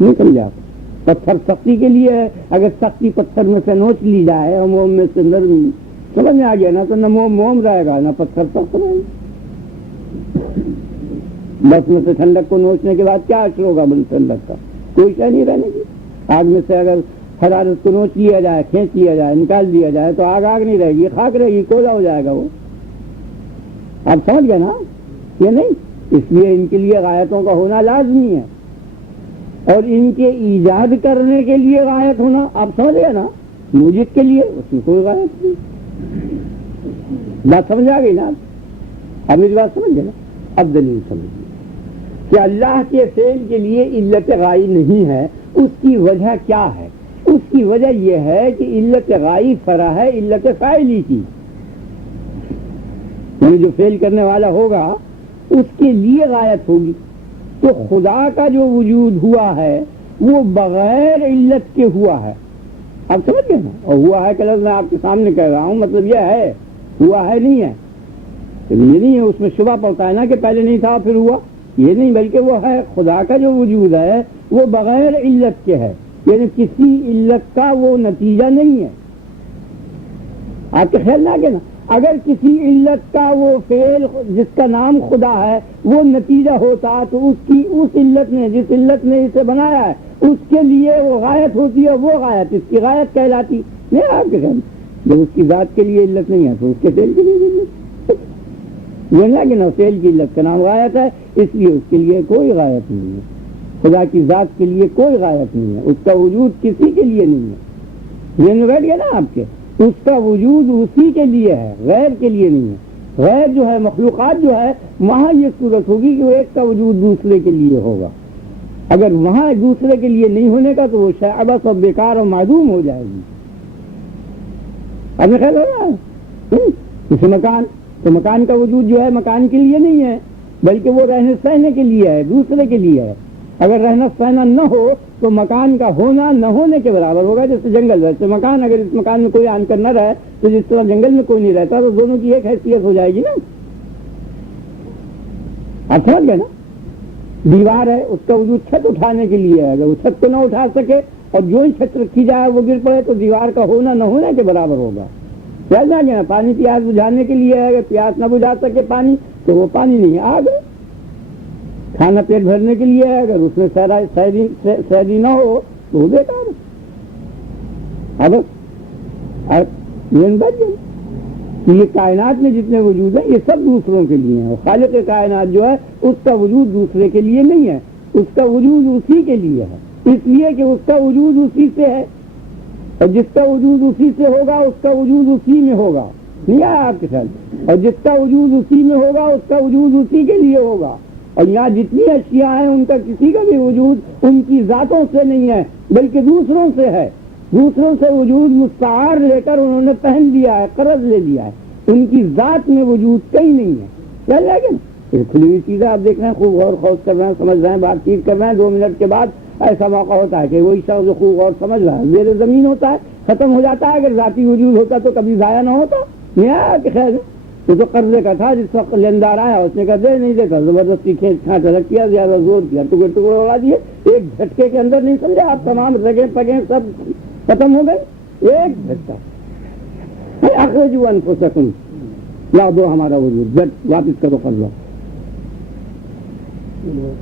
نہیں سمجھا؟ پتھر سختی کے لیے ہے، اگر سختی پتھر میں سے نوچ لی جائے اور موم میں سے نرمی، سمجھ میں آ گیا نا؟ تو نہ موم رہے گا نہ پتھر سخت رہے گا۔ بس میں سے ٹھنڈک کو نوچنے کے بعد کیا اثر ہوگا؟ بل ٹھنڈک کا کوئی شے نہیں رہنے گی۔ آگ میں سے اگر حرارت کو نوچ لیا جائے، کھینچ لیا جائے، نکال دیا جائے تو آگ نہیں رہے گی، خاک رہے گی، کوئلہ ہو جائے گا وہ۔ آپ سمجھ گئے نا؟ یہ نہیں، اس لیے ان کے لیے غایتوں کا ہونا لازمی ہے، اور ان کے ایجاد کرنے کے لیے غایت ہونا، آپ سمجھ گئے نا؟ موجد کے لیے اس میں کوئی غایت نہیں۔ بات سمجھ آ گئی نا؟ اب میری بات سمجھ گئے نا؟ اب دلیل سمجھیے کہ اللہ کے فعل کے لیے علت غائی نہیں ہے۔ اس کی وجہ کیا ہے؟ اس کی وجہ یہ ہے کہ علت غائی فرع ہے علت فاعلی کی، یعنی جو فعل کرنے والا ہوگا اس کے لیے غایت ہوگی۔ تو خدا کا جو وجود ہوا ہے وہ بغیر علت کے ہوا ہے۔ آپ سمجھ گئے نا؟ اور ہوا ہے کہ لفظ میں آپ کے سامنے کہہ رہا ہوں، مطلب یہ ہے ہوا ہے نہیں ہے، یہ نہیں ہے اس میں شبہ پڑتا ہے نا کہ پہلے نہیں تھا پھر ہوا، یہ نہیں، بلکہ وہ ہے خدا کا جو وجود ہے وہ بغیر علت کے ہے، یعنی کسی علت کا وہ نتیجہ نہیں ہے۔ آپ کے خیال نہ کہ نا اگر کسی علت کا وہ فعل جس کا نام خدا ہے وہ نتیجہ ہوتا تو اس علت نے جس علت نے اسے بنایا ہے اس کے لیے وہ غایت ہوتی ہے، وہ غایت اس کی غایت کہلاتی۔ نہیں آپ کے خیال جب اس کی ذات کے لیے علت نہیں ہے تو اس کے فعل کے لیے علت یہ نہ کہ نا فعل کی علت کا نام غایت ہے، اس لیے اس کے لیے کوئی غایت نہیں ہے۔ خدا کی ذات کے لیے کوئی غایت نہیں ہے، اس کا وجود کسی کے لیے نہیں ہے۔ یہ بیٹھ گیا نا آپ کے، اس کا وجود اسی کے لیے ہے، غیر کے لیے نہیں ہے۔ غیر جو ہے مخلوقات جو ہے وہاں یہ صورت ہوگی کہ وہ ایک کا وجود دوسرے کے لیے ہوگا، اگر وہاں دوسرے کے لیے نہیں ہونے کا تو وہ شے عبث اور بیکار اور معدوم ہو جائے گی۔ ابھی خیال ہو رہا ہے جیسے مکان، تو مکان کا وجود جو ہے مکان کے لیے نہیں ہے بلکہ وہ رہنے سہنے کے لیے ہے، دوسرے کے لیے ہے۔ اگر رہنا سہنا نہ ہو تو مکان کا ہونا نہ ہونے کے برابر ہوگا، جیسے جنگل، ویسے مکان، اگر اس مکان میں کوئی آن کر نہ رہے تو جس طرح جنگل میں کوئی نہیں رہتا تو دونوں کی ایک حیثیت ہو جائے گی نا۔ آپ سمجھ گئے نا؟ دیوار ہے، اس کا وجود چھت اٹھانے کے لیے ہے، اگر وہ چھت کو نہ اٹھا سکے اور جو ہی چھت رکھی جائے وہ گر پڑے تو دیوار کا ہونا نہ ہونے کے برابر ہوگا۔ خیال نہ گیا، پانی پیاس بجھانے کے لیے ہے، اگر پیاس نہ بجھا سکے پانی تو وہ پانی نہیں ہے، آگ ہے۔ کھانا پیٹ بھرنے کے لیے ہے، اگر اس میں سیری نہ ہو تو وہ بیکار ہے۔ یہ کائنات میں جتنے وجود ہیں یہ سب دوسروں کے لیے ہیں، اور خالق کائنات جو ہے اس کا وجود دوسرے کے لیے نہیں ہے، اس کا وجود اسی کے لیے ہے، اس لیے کہ اس کا وجود اسی سے ہے، اور جس کا وجود اسی سے ہوگا اس کا وجود اسی میں ہوگا۔ نہیں آیا آپ کے ساتھ؟ اور جس کا وجود اسی میں ہوگا اس کا وجود اسی کے لیے ہوگا۔ اور یہاں جتنی اشیاء ہیں ان کا کسی کا بھی وجود ان کی ذاتوں سے نہیں ہے بلکہ دوسروں سے ہے، دوسروں سے وجود مستعار لے کر انہوں نے پہن لیا ہے، قرض لے لیا ہے، ان کی ذات میں وجود کہیں نہیں ہے۔ چل جائے گا نا، کھلی ہوئی چیزیں آپ دیکھ رہے ہیں، خوب غور خوض کر رہے ہیں، سمجھ رہے ہیں، بات چیت کر رہے ہیں، 2 منٹ کے بعد ایسا موقع ہوتا ہے کہ وہی شخص جو خوب غور سمجھ رہا ہے زیر زمین ہوتا ہے، ختم ہو جاتا ہے۔ اگر ذاتی وجود ہوتا تو کبھی ضائع نہ ہوتا۔ یہ خیر وہ تو قرضے کا تھا، جس وقت لیندار آیا اس نے کہا دے نہیں دیتا، زبردستی کھینچ کھانچ الگ کیا، زیادہ زور کیا، ٹکڑے ٹکڑے اڑا دیے، ایک جھٹکے کے اندر نہیں سمجھا آپ، تمام رگیں پگیں سب ختم ہو گئی، ایک جھٹکا۔ اخرجوا انفسکم، لا دو ہمارا وجود، جٹ واپس کرو قرضہ۔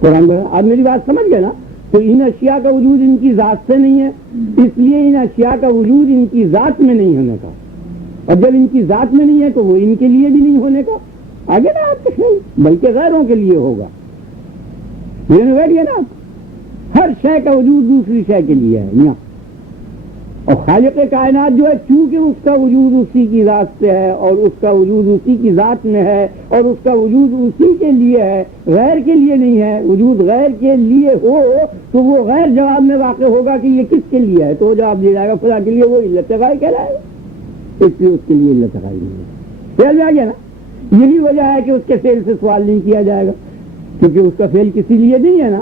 قرآن آپ میری بات سمجھ گئے نا؟ تو ان اشیاء کا وجود ان کی ذات سے نہیں ہے، اس لیے ان اشیاء کا وجود ان کی ذات میں نہیں ہونے کا، اور جب ان کی ذات میں نہیں ہے تو وہ ان کے لیے بھی نہیں ہونے کا۔ آگے نا آپ کچھ نہیں بلکہ غیروں کے لیے ہوگا۔ بیٹھیے نا، ہر شے کا وجود دوسری شے کے لیے ہے یہاں، اور خالق کائنات جو ہے چونکہ اس کا وجود اسی کی ذات سے ہے اور اس کا وجود اسی کی ذات میں ہے اور اس کا وجود اسی کے لیے ہے، غیر کے لیے نہیں ہے۔ وجود غیر کے لیے ہو تو وہ غیر جواب میں واقع ہوگا کہ یہ کس کے لیے ہے، تو وہ جواب دیا جائے گا فلاں کے لیے، وہ علت غائب کہلائے گا، اس لیے اس کے لیے علت غائب نہیں ہے۔ فعل میں آ گیا نا، یہی وجہ ہے کہ اس کے فعل سے سوال نہیں کیا جائے گا، کیونکہ اس کا فعل کسی لیے نہیں ہے نا،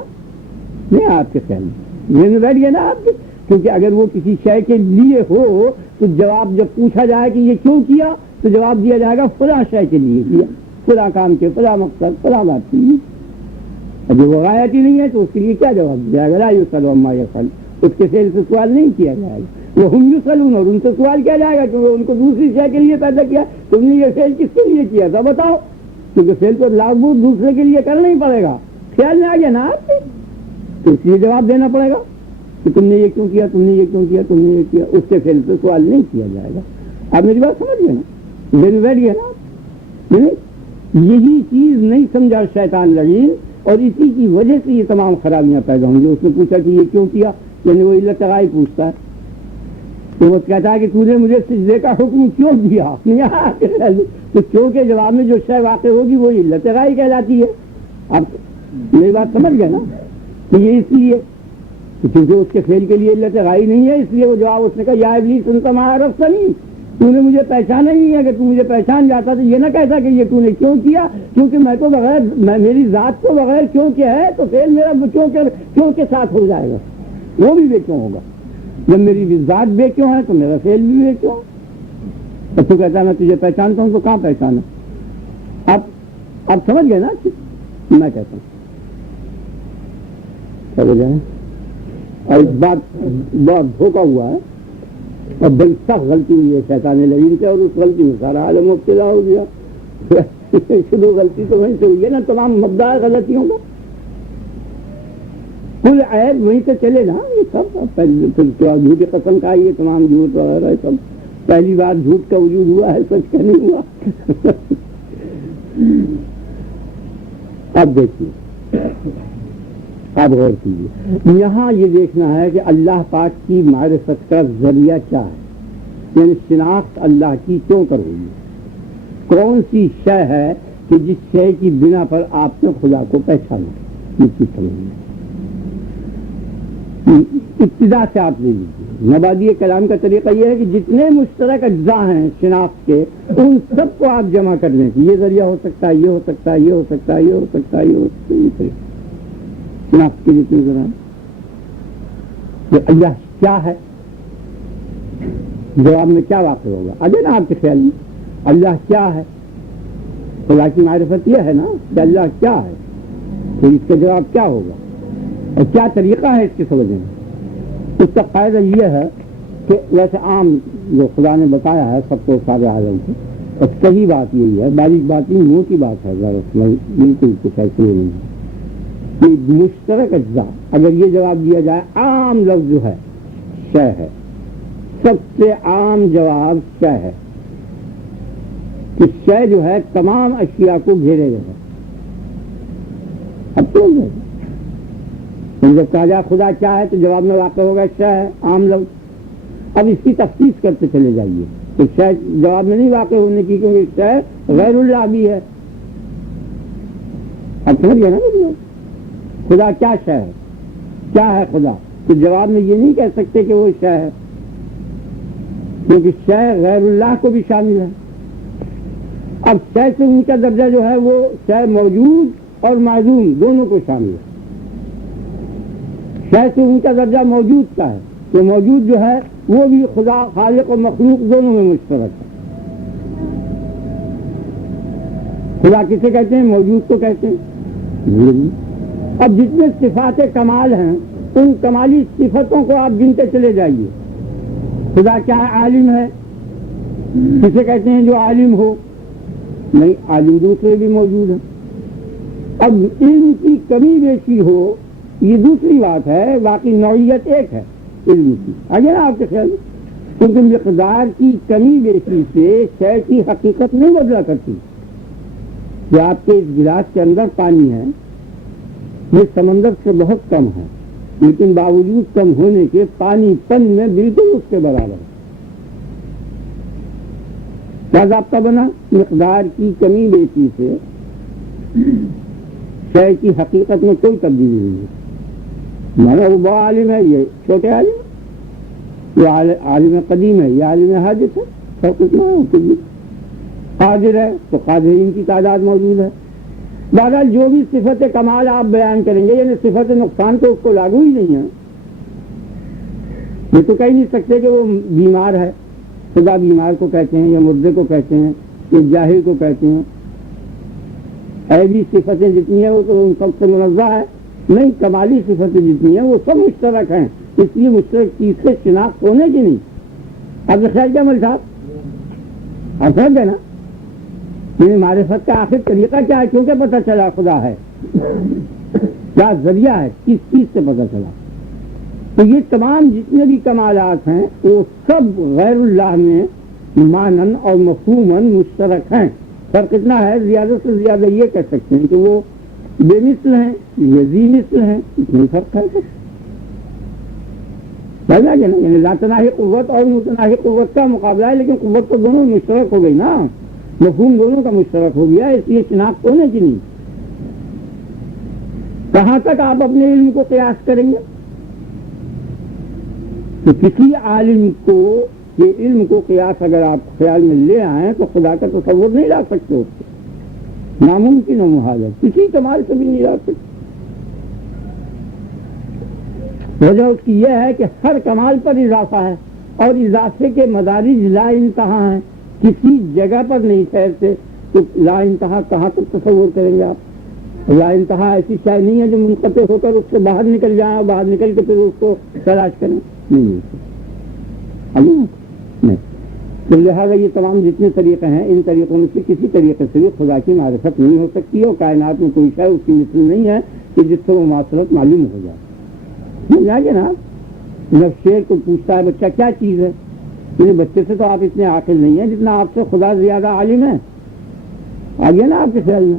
نہیں آپ کے فعل میں بیٹھ گیا نا آپ کے، کیونکہ اگر وہ کسی شے کے لیے ہو تو جواب جب پوچھا جائے کہ یہ کیوں کیا تو جواب دیا جائے گا فلاں شے کے لیے کیا، فلاں کام کے فلاں مقصد فلاں بات کے لیے۔ جب وہ غایت ہی نہیں ہے تو اس کے لیے کیا جواب دیا جائے گا؟ لا یسأل عما یفعل، اس کے فعل سے سوال نہیں کیا جائے گا۔ وہ ہم یسألون، اور ان سے سوال کیا جائے گا کیونکہ ان کو دوسری شے کے لیے پیدا کیا، تم نے یہ فعل کس کے لیے کیا تھا بتاؤ، کیونکہ فعل تو لاگو دوسرے کے لیے کرنا ہی پڑے گا۔ خیال میں آ گیا نا آپ کے، تو اس لیے جواب دینا پڑے گا کہ تم نے یہ کیوں کیا، تم نے یہ کیوں کیا، تم نے یہ کیا، اس کے فعل سے سوال نہیں کیا جائے گا۔ آپ میری بات سمجھ گئے نا؟ میری بیٹھ گیا نا؟ یہی چیز نہیں سمجھا شیطان لعین، اور اسی کی وجہ سے یہ تمام خرابیاں پیدا ہوں گی۔ اس نے پوچھا کہ یہ کیوں کیا، یعنی وہ علت غائب پوچھتا ہے، تو وہ کہتا ہے کہ تو نے مجھے سجدے کا حکم کیوں دیا، تو کیوں کے جواب میں جو شے واقع ہوگی وہ علت غائب کہلاتی ہے۔ آپ میری بات سمجھ گئے نا؟ کہ یہ اس لیے کیونکہ اس کے فعل کے لیے علت غائب نہیں ہے، اس لیے وہ جواب اس نے کہا یا ابلیس انت ما عرفتنی، تو نے مجھے پہچانا نہیں ہے، اگر تو مجھے پہچان جاتا تو یہ نہ کہتا کہ یہ تو نے کیوں کیا، کیونکہ میں تو بغیر میری ذات کو بغیر کیوں کے ہے تو فعل میرا کیوں کے ساتھ ہو جائے گا، وہ بھی بے کیوں ہوگا۔ جب میری ذات بے کیوں ہے تو میرا فعل بھی بے کیوں۔ تو تو کہتا ہے میں تجھے پہچانتا ہوں، تو کہاں پہچانا؟ آپ سمجھ گئے نا؟ میں کہتا ہوں سمجھ جائیں، اور اس بات بہت دھوکا ہوا ہے اور بڑی سخت غلطی ہوئی ہے شیطان لعین سے، اور اس غلطی میں سارا عالم مبتلا ہو گیا۔ شروع غلطی تو وہیں سے ہوئی ہے نا، تمام مبدا غلطیوں کا کل عیب وہیں سے چلے نا۔ یہ سب پھر جھوٹی قسم کا یہ تمام جھوٹ وغیرہ سب، پہلی بار جھوٹ کا وجود ہوا ہے، سچ کا نہیں ہوا۔ اب دیکھیے، اب غور کیجیے، یہاں یہ دیکھنا ہے کہ اللہ پاک کی معرفت کا ذریعہ کیا ہے، یعنی شناخت اللہ کی کیوں کرو گی، کون سی شے ہے کہ جس شے کی بنا پر آپ نے خدا کو پہچانا، یہ چیز سمجھنا۔ ابتدا سے آپ لے لیجیے، نبادی کلام کا طریقہ یہ ہے کہ جتنے مشترک اجزاء ہیں شناخت کے ان سب کو آپ جمع کر لیں کہ یہ ذریعہ ہو سکتا ہے، یہ ہو سکتا ہے، یہ ہو سکتا ہے، یہ ہو سکتا ہے، یہ ہو سکتا ہے، شناخت کے جتنے ذرا یہ اللہ کیا ہے، جواب میں کیا واقع ہوگا؟ آگے نا آپ کے خیال میں اللہ کیا ہے؟ خدا کی معرفت یہ ہے نا کہ اللہ کیا ہے، تو اس کا جواب کیا ہوگا اور کیا طریقہ ہے اس کے سمجھنے میں؟ اس کا قاعدہ یہ ہے کہ ویسے عام جو خدا نے بتایا ہے سب کو سارے عالم سے، اور صحیح بات یہی ہے، باریک بات نہیں، منہ کی بات ہے، بالکل کچھ ایسے نہیں ہے کہ مشترک اجزاء۔ اگر یہ جواب دیا جائے عام لفظ جو ہے شے ہے، سب سے عام جواب شے ہے کہ شے جو ہے تمام اشیاء کو گھیرے ہوئے ہے۔ اب تو جب کہا جائے خدا کیا ہے تو جواب میں واقع ہوگا شے ہے، عام لفظ۔ اب اس کی تفصیل کرتے چلے جائیے تو شے جواب میں نہیں واقع ہونے کی، کیونکہ شے غیر اللہ بھی ہے۔ اب سمجھ گیا نا خدا کیا شے ہے، کیا ہے خدا، تو جواب میں یہ نہیں کہہ سکتے کہ وہ شے ہے، کیونکہ شے غیر اللہ کو بھی شامل ہے۔ اب شے سے ان کا درجہ جو ہے وہ شے موجود اور معدوم دونوں کو شامل ہے۔ شے سے ان کا درجہ موجود کا ہے، تو موجود جو ہے وہ بھی خدا خالق و مخلوق دونوں میں مشترک ہے۔ خدا کسے کہتے ہیں؟ موجود کو کہتے ہیں۔ اب جتنے صفات کمال ہیں ان کمالی صفتوں کو آپ گنتے چلے جائیے۔ خدا کیا ہے؟ عالم ہے۔ کسے کہتے ہیں؟ جو عالم ہو۔ نہیں، عالم دوسرے بھی موجود ہیں۔ اب علم کی کمی بیشی ہو یہ دوسری بات ہے، باقی نوعیت ایک ہے علم کی۔ آگے نا آپ کے خیال میں، کیونکہ مقدار کی کمی بیشی سے شے کی حقیقت نہیں بدلا کرتی۔ جو آپ کے اس گلاس کے اندر پانی ہے یہ سمندر سے بہت کم ہے، لیکن باوجود کم ہونے کے پانی پن میں بالکل اس کے برابر ہے۔ کیا ضابطہ بنا؟ مقدار کی کمی بیشی سے شے کی حقیقت میں کوئی تبدیلی نہیں ہے۔ مانا وہ بڑا عالم ہے، یہ چھوٹے عالم، یہ عالم قدیم ہے، یہ عالم حادث ہے، سب کچھ نہ ہو کچھ بھی۔ قادر ہے تو قادرین کی تعداد موجود ہے۔ بہرحال جو بھی صفت کمال آپ بیان کریں گے، یعنی صفت نقصان تو اس کو لاگو ہی نہیں ہے۔ یہ تو کہہ نہیں سکتے کہ وہ بیمار ہے، خدا بیمار کو کہتے ہیں یا مردے کو کہتے ہیں یا جاہل کو کہتے ہیں۔ ایسی صفتیں جتنی ہیں وہ تو ان سب سے منزہ ہے۔ نہیں، کمالی صفتیں جتنی ہیں وہ سب مشترک ہیں، اس لیے مشترک چیز سے شناخت ہونے کی نہیں۔ اب خیال کیا مل صاحب آپ سمجھ گئے نا؟ یعنی معرفت کا آخر طریقہ کیا ہے؟ کیونکہ پتہ چلا خدا ہے، کیا ذریعہ ہے، کس چیز سے پتہ چلا؟ تو یہ تمام جتنے بھی کمالات ہیں وہ سب غیر اللہ میں مانن اور مفہوماً مشترک ہیں۔ فرق اتنا ہے، زیادہ سے زیادہ یہ کہہ سکتے ہیں کہ وہ بے مثل ہیں، یہ ذی مثل ہیں، اتنی فرق ہے۔ یعنی لاتناہی قوت اور متناہی قوت کا مقابلہ ہے، لیکن قوت تو دونوں مشترک ہو گئی نا، مفہوم دونوں کا مشترک ہو گیا، اس لیے شناخت ہونے کی نہیں۔ کہاں تک آپ اپنے علم کو قیاس کریں گے؟ تو کسی عالم کو یہ علم کو قیاس اگر آپ خیال میں لے آئیں تو خدا کا تصور نہیں لا سکتے، اس کو ناممکن و محال ہے، کسی کمال سے بھی نہیں لا سکتے۔ وجہ اس کی یہ ہے کہ ہر کمال پر اضافہ ہے اور اضافے کے مدارج لا انتہا ہیں، کسی جگہ پر نہیں ٹھہرتے، تو لا انتہا کہاں تک تصور کریں گے آپ؟ لا انتہا ایسی شے نہیں ہے جو منقطع ہو کر اس سے باہر نکل جائیں، باہر نکل کے پھر اس کو تلاش کریں، نہیں نہیں۔ تو لہٰذا یہ تمام جتنے طریقے ہیں ان طریقوں میں سے کسی طریقے سے بھی خدا کی معرفت نہیں ہو سکتی، اور کائنات میں کوئی شے اس کی مثل نہیں ہے کہ جس سے وہ معصرت معلوم ہو جائے۔ جائے نا جب شیر کو پوچھتا ہے بچہ کیا چیز ہے، میرے بچے سے تو آپ اتنے عاقل نہیں ہیں جتنا آپ سے خدا زیادہ عالم ہے۔ آگے نا آپ کے خیال میں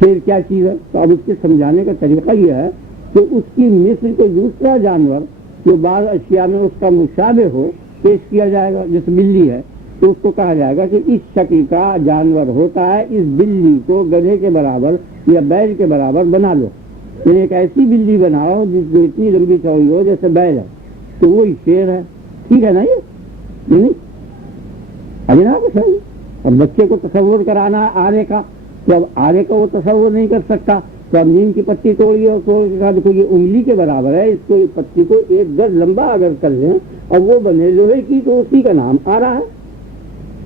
شیر کیا چیز ہے؟ تو اب اس کے سمجھانے کا طریقہ یہ ہے کہ اس کی مثل کو دوسرا جانور جو بعض اشیاء میں اس کا مشابہ ہو پیش کیا جائے گا، جیسے بلی ہے تو اس کو کہا جائے گا کہ اس شکل کا جانور ہوتا ہے، اس بلی کو گدھے کے برابر یا بیل کے برابر بنا لو، یعنی ایک ایسی بلی بناؤ جس میں اتنی لمبی چوڑی ہو جیسے بیل ہے، تو وہی شیر ہے. ٹھیک ہے نا یہ نہیں ابھی نا کچھ ہے. اب بچے کو تصور کرانا آرے کا، تو اب آرے کا وہ تصور نہیں کر سکتا، تو اب نیم کی پتی توڑیے اور توڑ کے کہا دیکھو یہ انگلی کے برابر ہے، اس کو پتی کو 1 گز لمبا اگر کر لیں اور وہ بنے لوہے کی تو اسی کا نام آ رہا ہے.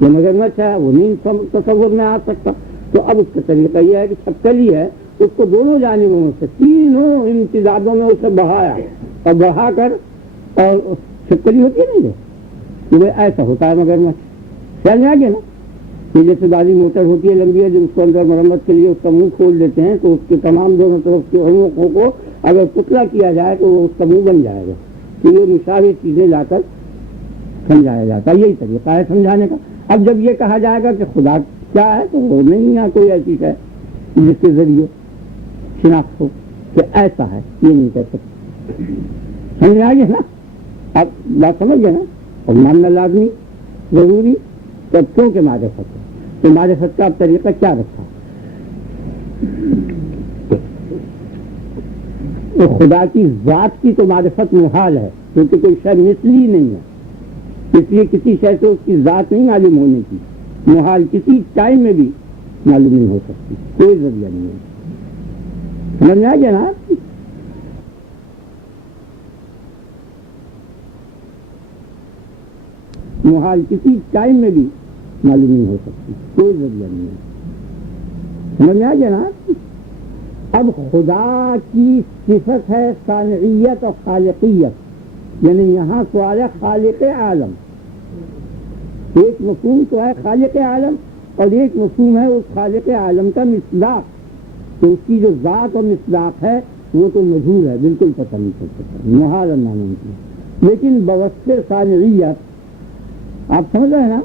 یہ مگرمچھ ہے وہ نہیں تصور میں آ سکتا. تو اب اس کا طریقہ یہ ہے کہ چھپکلی ہے اس کو دونوں جانبوں سے تینوں امتدادوں میں اسے بڑھایا اور بڑھا کر اور چھپکلی ہوتی ہے نہیں جو ایسا ہوتا ہے مگرمچھ. خیال میں آ گیا نا. یہ جیسے گاڑی موٹر ہوتی ہے لمبی ہے جو اس کو اندر مرمت کے لیے اس کا منہ کھول دیتے ہیں تو اس کے تمام دونوں طرف کے عروقوں کو اگر پتلا کیا جائے تو وہ اس کا منہ بن جائے گا. تو یہ مشابہ چیزیں لا کر سمجھایا جاتا ہے. یہی طریقہ ہے سمجھانے کا. اب جب یہ کہا جائے گا کہ خدا کیا ہے تو وہ نہیں یہاں کوئی ایسی ہے جس کے ذریعے شناخت ہو کہ ایسا ہے، یہ نہیں کہہ سکتے. سمجھ آ گیا نا. اب بات سمجھ گئے نا. اور ماننا لازمی ضروری تب کیوں کہ معرفت ہے. تو معرفت کا اب طریقہ کیا رکھا؟ تو خدا کی ذات کی تو معرفت محال ہے کیونکہ کوئی شے مثلی نہیں ہے، اس لیے کسی شے سے اس کی ذات نہیں معلوم ہونے کی. محال کسی ٹائم میں بھی معلوم نہیں ہو سکتی، کوئی ذریعہ نہیں ہے. سمجھ میں آ گیا نا. محال کسی ٹائم میں بھی معلوم نہیں ہو سکتی، کوئی ذریعہ نہیں ہے. سمجھ میں آ گیا نا. اب خدا کی صفت ہے صانعیت اور خالقیت، یعنی یہاں سوال ہے خالق عالم. ایک مفہوم تو ہے خالق عالم اور ایک مفہوم ہے اس خالق عالم کا مصداق. تو اس کی جو ذات اور مصداق ہے وہ تو مجہول ہے، بالکل پتہ نہیں چل سکتا، محال اور ناممکن. لیکن بواسطہ صانعیت آپ سمجھ رہے ہیں نا،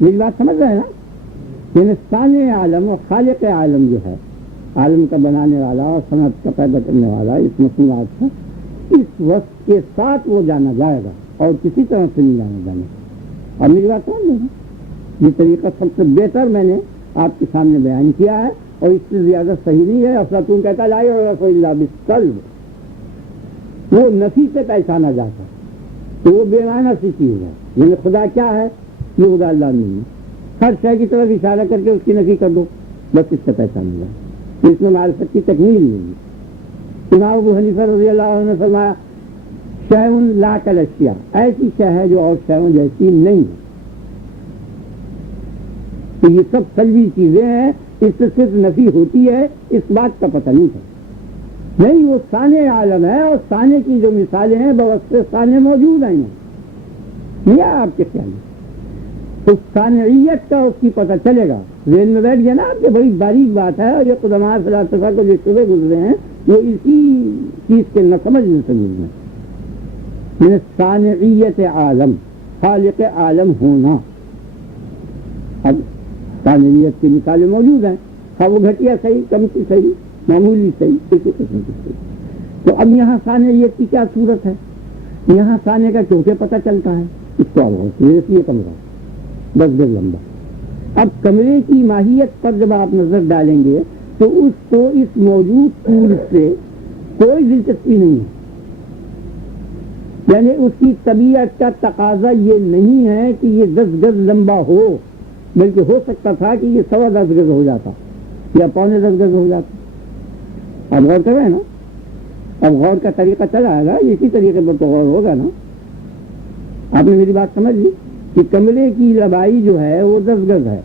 میری بات سمجھ رہے ہیں نا. یعنی صانع عالم اور خالق عالم جو ہے، عالم کا بنانے والا اور صنعت کا پیدا کرنے والا، اس مصنوعات کا اس وقت کے ساتھ وہ جانا جائے گا اور کسی طرح سے نہیں جانا جانا. اور میری بات سمجھ لیں. یہ طریقہ سب سے بہتر میں نے آپ کے سامنے بیان کیا ہے اور اس سے زیادہ صحیح نہیں ہے. افلاطون کہتا لا یعرف الا بالقلب، وہ نفی سے پہچانا جاتا ہے تو وہ بے معنی سی چیز ہے. یعنی خدا کیا ہے؟ یہ خدا اللہ نہیں ہے. ہر شے کی طرف اشارہ کر کے اس کی نفی کر دو، بس اس سے پہچانا جائے. اس میں معرفت کی تکمیل نہیں ہے. امام ابو حنیفہ رضی اللہ عنہ نے فرمایا شیء لا کالاشیاء، ایسی شے ہے جو اور شیءوں جیسی نہیں ہے. تو یہ سب سلبی چیزیں ہیں، اس سے صرف نفی ہوتی ہے، اس بات کا پتہ نہیں ہے. نہیں، وہ صانع عالم ہے اور صانع کی جو مثالیں ہیں بواسطہ صانع موجود ہیں. نہیں آپ کے خیال میں تو صانعیت کا اس کی پتہ چلے گا. ذہن میں بیٹھ گیا نا آپ کے، بڑی باریک بات ہے. اور یہ قدماء فلاسفہ کو جو شبے گزرے ہیں وہ اسی چیز کے نہ سمجھنے سے گزرے. یعنی صانعیت عالم، خالق عالم ہونا. اب صانعیت کی مثالیں موجود ہیں، خواہ وہ گھٹیا صحیح، کم کی صحیح، معمولی صحیح، کسی قسم کی صحیح. تو اب یہاں صانعیت کی کیا صورت ہے؟ یہاں صانع کا کیونکہ پتہ چلتا ہے. اس کو اب یہ کمرہ 10 گز لمبا. اب کمرے کی ماہیت پر جب آپ نظر ڈالیں گے تو اس کو اس موجود طول سے کوئی دلچسپی نہیں ہے. یعنی اس کی طبیعت کا تقاضا یہ نہیں ہے کہ یہ 10 گز لمبا ہو، بلکہ ہو سکتا تھا کہ یہ 10.25 گز ہو جاتا یا 10.25 گز ہو جاتا. اب غور کر رہے ہیں نا. اب غور کا طریقہ چلا آئے گا، اسی طریقے پر تو غور ہوگا نا. آپ نے میری بات سمجھ لی کہ کمرے کی لمبائی جو ہے وہ 10 گز ہے.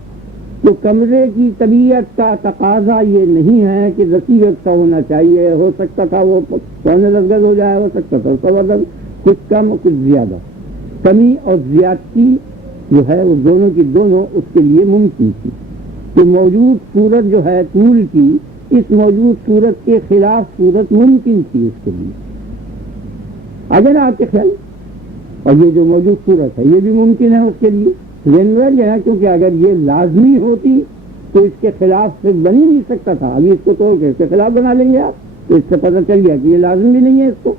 تو کمرے کی طبیعت کا تقاضا یہ نہیں ہے کہ 10 گز کا ہونا چاہیے. ہو سکتا تھا وہ 10.25 گز ہو جائے، ہو سکتا تھا 10.25 گز، کچھ کم کچھ زیادہ. کمی اور زیادتی جو ہے وہ دونوں کی دونوں اس کے لیے ممکن تھی. تو موجود صورت جو ہے طول کی، اس موجود صورت کے خلاف صورت ممکن تھی اس کے لیے. آگے نا آپ کے خیال. اور یہ جو موجود صورت ہے یہ بھی ممکن ہے اس کے لیے. لینویج ہے کیونکہ اگر یہ لازمی ہوتی تو اس کے خلاف سے بن ہی نہیں سکتا تھا. ابھی اس کو توڑ کے اس کے خلاف بنا لیں گے آپ تو اس سے پتہ چل گیا کہ یہ لازم بھی نہیں ہے اس کو.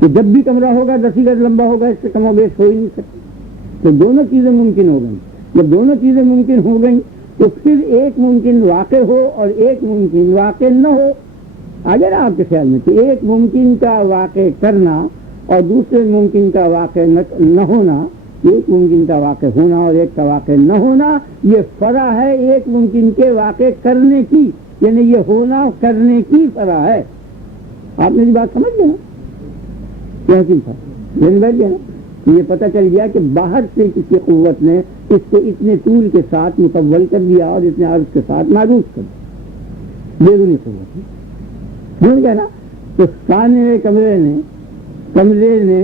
تو جب بھی کمرہ ہوگا 10 گز لمبا ہوگا، اس سے کم و بیش ہو ہی نہیں سکتی. تو دونوں چیزیں ممکن ہو گئیں. جب دونوں چیزیں ممکن ہو گئیں تو پھر ایک ممکن واقع ہو اور ایک ممکن واقع نہ ہو. آگے نا آپ کے خیال میں تو ایک ممکن کا واقع کرنا اور دوسرے ممکن کا واقع نہ ہونا، ایک ممکن کا واقع ہونا اور ایک کا واقع نہ ہونا، یہ فرع ہے ایک ممکن کے واقع کرنے کی، یعنی یہ ہونا کرنے کی فرع ہے۔ آپ میری بات سمجھ گئے نا؟ کیا چیز تھا بیٹھ گیا نا؟ یہ پتہ چل گیا کہ باہر سے کسی قوت نے اس کو اتنے طول کے ساتھ مکمل کر دیا اور اتنے عرض کے ساتھ معروف کر دیا، بیرونی قوت نے، سمجھ گیا نا؟ تو سانے کمرے نے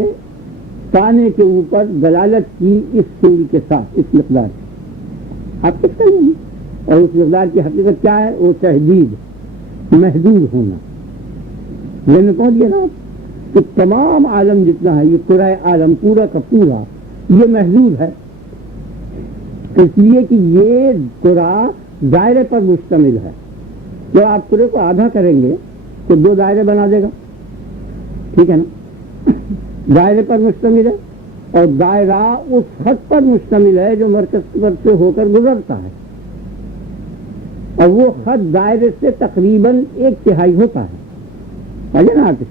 سانے کے اوپر دلالت کی اس طول کے ساتھ، اس مقدار کی، آپ کس کریں گے؟ اور اس مقدار کی حقیقت کیا ہے؟ وہ تحدید، محدود ہونا۔ یہ میں پہنچ گیا نا کہ تمام عالم جتنا ہے، یہ پورا عالم پورا کا پورا یہ محدود ہے، اس لیے کہ یہ پورا دائرے پر مشتمل ہے۔ جب آپ پورے کو آدھا کریں گے تو 2 دائرے بنا دے گا، ٹھیک ہے نا؟ دائرے پر مشتمل ہے، اور دائرہ اس خط پر مشتمل ہے جو مرکز پر سے ہو کر گزرتا ہے، اور وہ خط دائرے سے تقریباً 1/3 ہوتا ہے، سمجھے نا آپ کے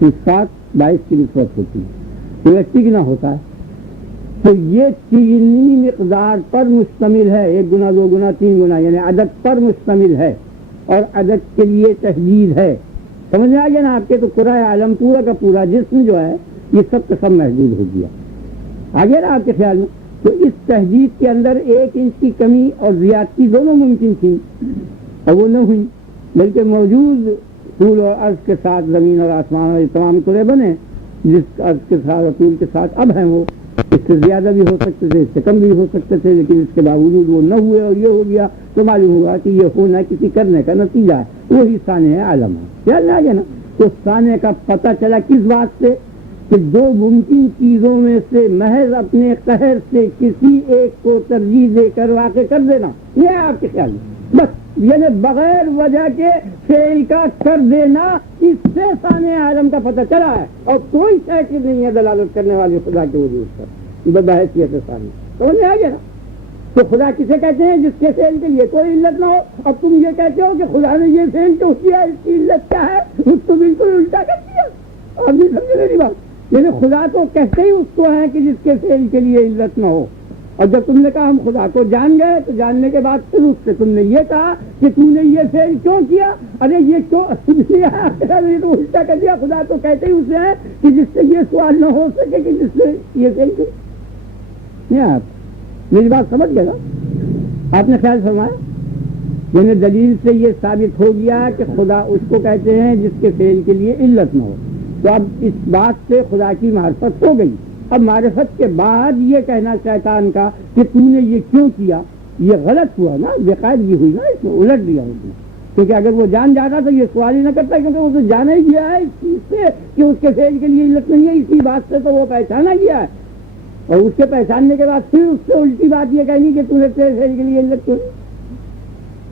7/22 کی نسبت ہوتی ہے، یہ تگنا ہوتا ہے۔ تو یہ تینی مقدار پر مشتمل ہے، 1 گنا 2 گنا 3 گنا، یعنی عدد پر مشتمل ہے، اور عدد کے لیے تحدید ہے۔ سمجھ میں آ گیا نا آپ کے؟ تو پورا عالم پورا کا پورا جسم جو ہے یہ سب کا سب محدود ہو گیا، آ گیا نا آپ کے خیال میں؟ تو اس تحدید کے اندر 1 انچ کی کمی اور زیادتی دونوں ممکن تھی، اور وہ نہ ہوئی، بلکہ موجود طول اور عرض کے ساتھ زمین اور آسمان اور تمام کرے بنے، جس عرض کے ساتھ اور طول کے ساتھ اب ہیں، وہ اس سے زیادہ بھی ہو سکتے تھے، اس سے کم بھی ہو سکتے تھے، لیکن اس کے باوجود وہ نہ ہوئے اور یہ ہو گیا، تو معلوم ہوا کہ یہ ہونا کسی کرنے کا نتیجہ ہے، وہی صانع عالم ہے۔ خیال آ گیا نا؟ تو صانع کا پتہ چلا کس بات سے؟ کہ 2 ممکن چیزوں میں سے محض اپنے قہر سے کسی ایک کو ترجیح دے کر واقع کر دینا، یہ ہے آپ کے خیال میں، بس، یعنی بغیر وجہ کے فعل کا کر دینا، اس سے صانع عالم کا پتہ چلا ہے، اور کوئی شے نہیں ہے دلالت کرنے والی خدا کے وجود پر بحیثیت صانع۔ سمجھ میں آ گیا نا؟ تو خدا کسے کہتے ہیں؟ جس کے فعل کے لیے کوئی علت نہ ہو۔ اب تم یہ کہتے ہو کہ خدا نے یہ فعل کیوں کیا، اس کی علت کیا ہے؟ اس کو بالکل الٹا کر دیا۔ آپ نہیں سمجھے میری بات؟ یعنی خدا تو کہتے ہی اس کو ہے کہ جس کے فعل کے لیے علت نہ ہو، اور جب تم نے کہا ہم خدا کو جان گئے، تو جاننے کے بعد پھر اس سے تم نے یہ کہا کہ تم نے یہ فعل کیوں کیا؟ ارے یہ کیوں تو الٹا کر دیا۔ خدا تو کہتے ہی اسے ہے کہ جس سے یہ سوال نہ ہو سکے کہ جس سے یہ فعل کیوں۔ نہیں، آپ میری بات سمجھ گئے نا؟ آپ نے خیال فرمایا؟ یعنی دلیل سے یہ ثابت ہو گیا کہ خدا اس کو کہتے ہیں جس کے فعل کے لیے علت نہ ہو۔ تو اب اس بات سے خدا کی معرفت ہو گئی۔ اب معرفت کے بعد یہ کہنا شیطان کا کہ تو نے یہ کیوں کیا، یہ غلط ہوا نا، بےقاعدگی ہوئی نا، اس میں الٹ دیا اس نے، کیونکہ اگر وہ جان جاتا تو یہ سوال ہی نہ کرتا، کیونکہ وہ تو جانا ہی گیا ہے اس چیز سے کہ اس کے فعل کے لیے علت نہیں ہے، اسی بات سے تو وہ پہچانا گیا ہے، اور اس کے پہچاننے کے بعد پھر اس سے الٹی بات یہ کہنی کہ تم نے تیرے فعل کے لیے علت کیوں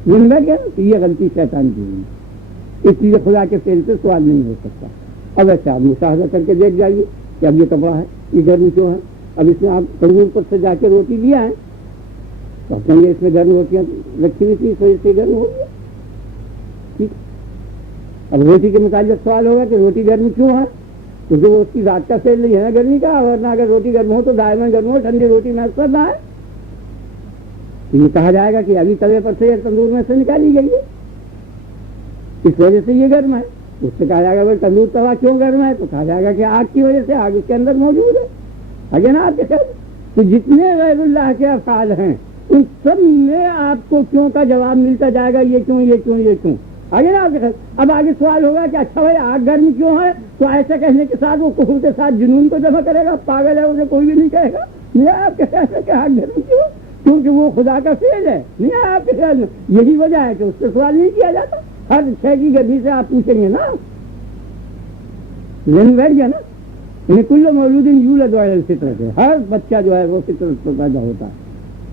نہیں بیٹھ گیا، تو یہ غلطی شیطان کی ہے، اس لیے خدا کے فعل سے سوال نہیں ہو سکتا۔ اب ایسے آپ مشاہدہ کر کے دیکھ جائیے کہ اب یہ کپڑا ہے، یہ گرم کیوں ہے؟ اب اس میں آپ تندور پر سے جا کے روٹی لیا ہے تو کہیں گے اس میں گرم روٹیاں رکھی ہوئی تھی، اس وجہ سے گرم ہو گیا، ٹھیک۔ اب روٹی کے متعلق سوال ہوگا کہ روٹی گرم کیوں ہے؟ کیونکہ وہ اس کی ذات کا فعل نہیں ہے نا گرمی کا، ورنہ اگر روٹی گرم ہو تو دائیں گرم ہو، ٹھنڈی روٹی میسر نہ ہے، تو یہ کہا جائے گا کہ ابھی توے پر سے تندور میں سے نکالی گئی ہے، اس وجہ سے یہ گرم ہے۔ اس سے کہا جائے گا تندور توا کیوں گرم ہے؟ تو کہا جائے گا کہ آگ کی وجہ سے، آگ اس کے اندر موجود ہے، اگر نا آپ کے خیال۔ تو جتنے غیر اللہ کے افعال ہیں ان سب میں آپ کو کیوں کا جواب ملتا جائے گا، یہ کیوں، یہ کیوں، یہ کیوں، آگے نا آپ کے خیال۔ اب آگے سوال ہوگا کہ اچھا بھائی آگ گرم کیوں ہے؟ تو ایسا کہنے کے ساتھ وہ کفر کے ساتھ جنون کو جمع کرے گا، پاگل ہے اسے کوئی بھی نہیں کہے گا۔ نہیں آپ کے خیال میں کہ آگ گرم کیوں؟ کیونکہ وہ خدا کا فعل ہے۔ نہیں آپ کے خیال میں یہی وجہ ہے کہ اس سے سوال نہیں کیا جاتا، ہر شے کی گرمی سے آپ پوچھیں گے نا، ذہن بیٹھ گیا نا۔ یعنی کل مولود یولد علی الفطرۃ ہے، ہر بچہ جو ہے وہ فطرت پر پیدا ہوتا ہے،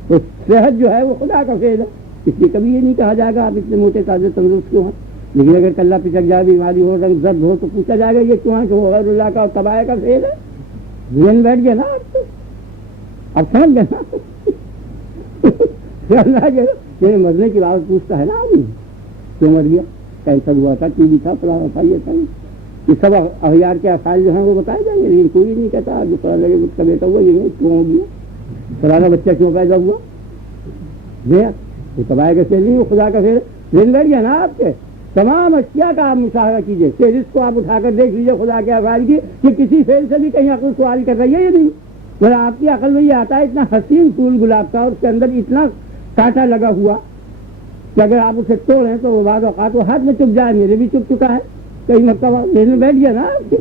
تو صحت جو ہے وہ خدا کا فعل ہے، اس لیے کبھی یہ نہیں کہا جائے گا آپ اتنے موٹے تازے تندرست کیوں ہیں۔ لیکن اگر کلہ پچک جائے، بیماری ہو، رنگ زرد ہو، تو پوچھا جائے گا یہ کیوں ہے، کہ وہ غیر اللہ کا اور تباہ کا فعل ہے۔ ذہن بیٹھ گیا نا آپ کو؟ اب سمجھ گئے نا؟ یہ مرنے کی بات پوچھتا ہے نا آدمی، کیوں مر گیا، کینسر ہوا تھا، ٹی بی تھا، فلانا تھا، یہ تھا، یہ سب اخیار کے افعال جو ہیں وہ بتائے جائیں گے، لیکن کوئی نہیں کہتا جو پتا لگے اس کا بیٹا ہوا یہ کیوں ہو گیا، فلانا بچہ کیوں پیدا ہوا، یہ کبائے کا فعل نہیں، وہ خدا کا فعل ذہن بیٹھ گیا نا آپ کے. تمام اشیاء کا آپ مشاہدہ کیجیے، فہرست کو آپ اٹھا کر دیکھ لیجیے خدا کے افعال کی کہ کسی فعل سے بھی کہیں عقل سوال کر رہی ہے یا نہیں. ذرا آپ کی عقل میں یہ آتا ہے اتنا حسین پھول گلاب کا اور اس کے اندر اتنا کانٹا لگا ہوا کہ اگر آپ اسے توڑیں تو وہ بعض اوقات وہ ہاتھ میں چپ جائے. میرے بھی چپ چکا ہے کئی مرتبہ، ذہن میں بیٹھ گیا نا آپ کے.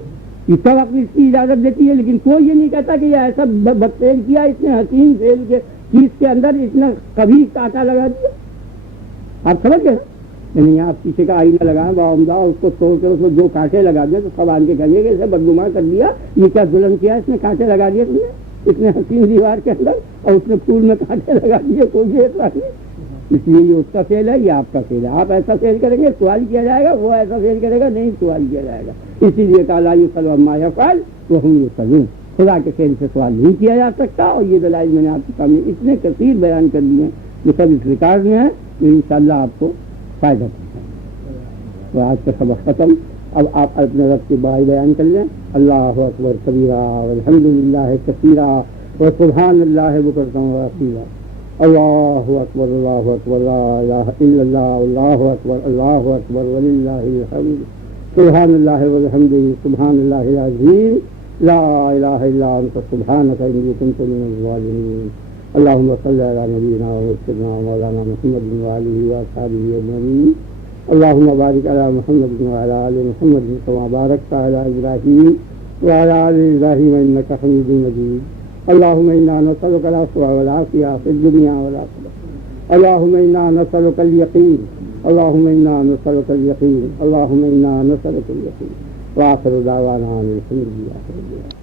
اس وقت اس کی اجازت دیتی ہے، لیکن کوئی یہ نہیں کہتا کہ یہ ایسا بدفعل کیا، اتنے حسین فعل کے چیز کے اندر اتنا کبھی کانٹا لگا دیا. آپ سمجھ گئے یعنی آپ پیچھے کا آئینہ لگائیں باعمدہ اور اس کو توڑ کر اس میں دو کانٹے لگا دیں تو سب آن کے کہیے کہ اسے بدگما کر دیا، یہ کیا ظلم کیا، اس میں کانٹے لگا دیے تم نے اتنے حسین دیوار کے اندر اور اس نے پھول میں کانٹے لگا دیے، کوئی یہ اعتراض نہیں. اس لیے یہ اس کا فعل ہے، یہ آپ کا فعل ہے. آپ ایسا فعل کریں گے سوال کیا جائے گا، وہ ایسا فعل کرے گا نہیں سوال کیا جائے گا. اسی لیے کہا لا یسأل عما یفعل وهم یسألون، خدا کے فعل سے سوال نہیں کیا جا سکتا. اور یہ دلائل میں نے آپ کے سامنے اتنے کثیر بیان کر دیے ہیں جو سب اس ریکارڈ میں ہیں، انشاءاللہ آپ کو فائدہ پہنچائیں. تو آج کا سبق ختم. اب آپ اپنے رب کے بارے بیان کر لیں. اللہ اکبر کبیرہ والحمد للہ کثیرہ وسبحان اللہ بکرۃ واصیلا. اللہ اکبر اللہ اکبر لا الہ الا اللہ اللہ اکبر وللہ الحمد. سبحان اللہ والحمد سبحان اللہ العظیم لا الہ الا انت سبحانک انی کنت من الظالمین. اللهم صل على نبينا وسيدنا مولانا محمد وآله وأصحابه أجمعين. اللهم بارك على محمد وعلى آل محمد كما باركت على إبراهيم وعلى آل إبراهيم إنك حميد مجيد. اللهم إنا نسألك العفو والعافية في الدنيا والآخرة. اللهم إنا نسألك اليقين. اللهم إنا نسألك اليقين. اللهم إنا نسألك اليقين. وآخر دعوانا الحمد لله رب العالمين.